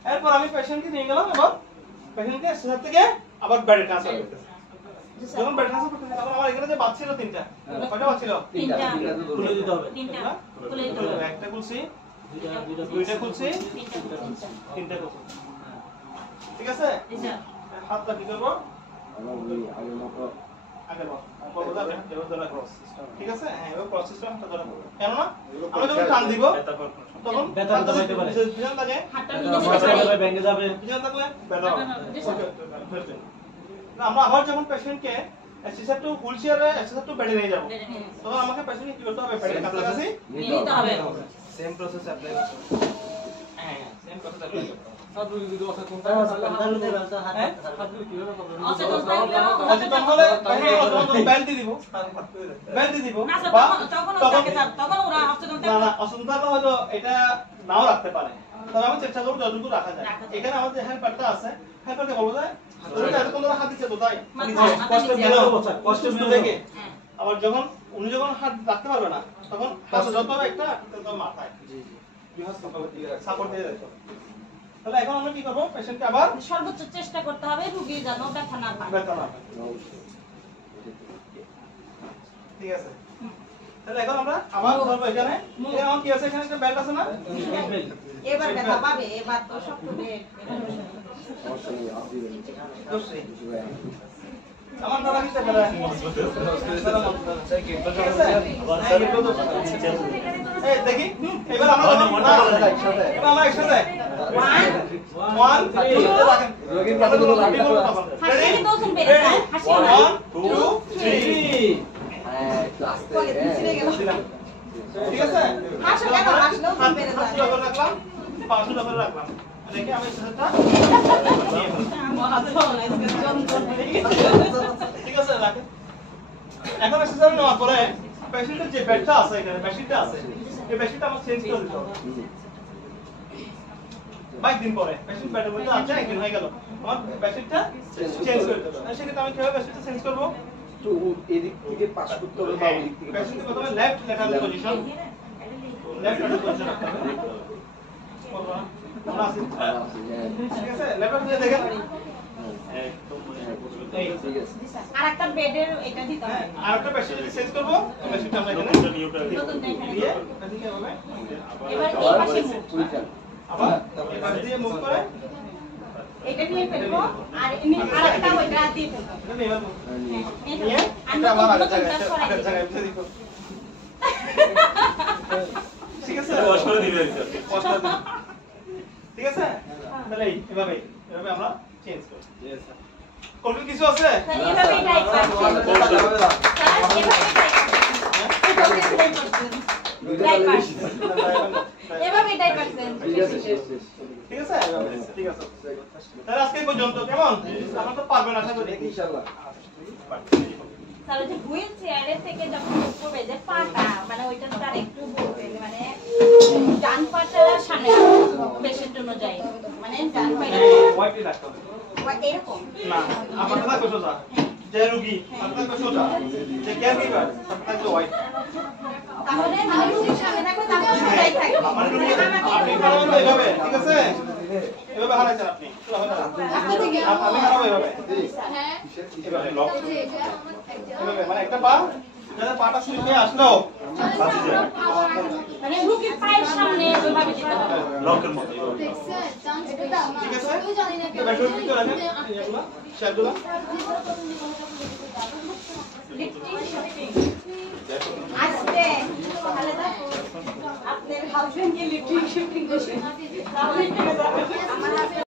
এরপর আমি পেশেন্টকে নিয়ে গেলাম এবং পেশেন্টকে স্টেশন থেকে আবার বেডে ট্রান্সফার করতেছি। জি স্যার যখন বেড ট্রান্সফার করতেছি তখন আমার এখানে যে বাচ্চা ছিল তিনটা, কয়টা বাচ্চা ছিল? তিনটা তুলে দিতে হবে। তিনটা না? তুলে দিতে হবে একটা খুলছি, দুইটা দুইটা খুলছি, তিনটা তিনটা খুলছি। ঠিক আছে? জি স্যার হাতটা কি করবো? আমার ওই আগের মতো আগে বলবো যাবে, এবার ধরা ক্রস সিস্টেম। ঠিক আছে? হ্যাঁ, এবার ক্রস সিস্টেম হাতটা ধরা। কেননা আমরা যখন টান দিব তারপর তখন ব্যথা হতে পারে। পিছন থাকে, হাতটা ভেঙে যাবে। পিছন থাকলে ব্যথা হবে। জি স্যার। ওকে, না, আমরা আবার যখন পেশেন্টকে এক্সারসাইজ টু হুইল চেয়ারে এক্সারসাইজ টু বেডে নিয়ে যাব, তখন আমাকে পেশেন্টকে কি করতে হবে? বেডের কাছাকাছি নিয়ে নিতে হবে সেম প্রসেস অ্যাপ্লাই হ্যাঁ, সেম কথা থাকবে। অচেতন থাকলেও অচেতন হলে পেশেন্টকে বেল্ট দিয়ে দিব, বেল্ট দিয়ে দিব, না স্যার বা তখন তখন থাকে স্যার তখন ওরা অচেতন না থাকবে না অচেতন থাকলে হয়তো এটা নাও রাখতে পারে, তবে আমি চেষ্টা করবো যতটুকু রাখা যায়। রাখা যায়। এখানে আমার যে হেল্পারটা আছে, হেল্পারকে বলবো যে তুমি এতক্ষণ ধরে হাত দিচ্ছে তো তাই মাথা- কষ্ট মাথা পেল, নিচে। কষ্ট পেল দেখে হ্যাঁ আবার যখন উনি যখন হাত রাখতে পারবে না তখন হাত যত হবে একটা তত মাথায় সাপোর্ট দিয়ে রাখতে হবে। তাহলে এখন আমরা কি করবো? পেশেন্টকে আবার সর্বোচ্চ চেষ্টা করতে হবে রুগী যেন ব্যথা না পায় ব্যথা না পায়। ঠিক আছে? তাহলে এখন আমরা আবার ধরবো এখানে, এখানে আমার কি আছে? এখানে একটা বেল্ট আছে না? এবার ব্যথা পাবে এবার তো সব তো সমস্যা নেই আপনি ধরছি। আমার দাদা কি করে? ঠিক আছে? এই দেখি, এবার আমরা যখন এবার আমরা একসাথে 1 2 রাখেন। রোগীর কতগুলো লাগবে? হাসি দোষণ বেড়ে যায় হাসি না 1 2 3 হ্যাঁ একটু আস্তে ঠিক আছে? হাসো কেন হাসলেও তো বেড়ে যায় 500 টাকা রাখলাম, 500 টাকা রাখলাম। দেখে আমি সেটা ঠিক আছে রাখেন। এখন এক্সারসাইজ নেওয়ার পরে পেশেন্টের যে বেডটা আছে, এখানে বেডশিটটা আছে, এই বেডশিটটা আমার চেঞ্জ করে দিতে হবে। 22 দিন পরে পেশেন্ট বেডের মধ্যে আছে, একদিন হয়ে গেল, আমার বেডশিটটা চেঞ্জ করে দিতে হবে। সেক্ষেত্রে আমি কিভাবে বেডশিটটা চেঞ্জ করবো? একটু এদিক থেকে পাস করতে হবে বা ওদিক থেকে পাস পেশেন্টকে প্রথমে left lateral position, left lateral position রাখতে হবে। আমরা আছি, ঠিক আছে? লেফট দিয়ে দেখেন, এই ঠিক আছে আর একটা বেডের এটা দিতে হবে আর একটা বেডশিট চেঞ্জ করবো, বেডশিটটা আমরা এখানে নতুনটা নিউটা নতুন দেখেন দিয়ে এদিকে হবে, এবার এই পাশে মুভ আবার এই পাশ দিয়ে মুভ করে এটা নিয়ে ফেলবো আর আরেকটা ওইটা দিয়ে ফেলবো এটা নিয়ে এবার move। হ্যাঁ নিয়ে আমি এটা আমার আগের নতুনটা জায়গায় সরাই আগের দিই জায়গায় উঠে দিব। ঠিক আছে? ওয়াশ করে দিবেন স্যার। কষ্ট দিন। ঠিক আছে? তাহলে এভাবে আমরা চেঞ্জ করি। কোন কিছু আছে? স্যার এভাবেই টাইপ করছি স্যার এভাবেই টাইপ করছি এভাবে এটাই করছেন ঠিক আছে ঠিক আছে তাহলে আজকে পর্যন্ত কেমন আমরা তো পারবেন আশা করি ইনশাআল্লাহ তাহলে যে হুইল চেয়ারের থেকে যখন উপরে যে পাটা মানে ওইটা তার একটু মানে ডান পাটা সামনে পেশেন্ট অনুযায়ী মানে ডান পাটা ওয়াইটই রাখতে হবে এরকম না আমার কথা কইছো যা যে রোগী আপনার কইছো যা যে কেয়ার গিভার আপনার তো ওয়াইট তাহলে মানে রোগীর সামনে থাকবে তারপর সোজাই থাকবে আমার রোগী আপনি খারাপ এইভাবে ঠিক আছে এভাবে হারাইছেন আপনি আপনি খারাপ এইভাবে এভাবে লক এভাবে মানে একটা পা যাতে পাটা স্লিপ হয়ে আসলো মানে রোগীর পায়ের সামনে ওইভাবে দিতে হবে লকের মতো ঠিক আছে এবার শুরু করতে রাখেন এগুলো শেয়ারগুলো আজকে তাহলে আপনার হাজবেন্ডকে লিফটিং শিফটিং করছেন আমার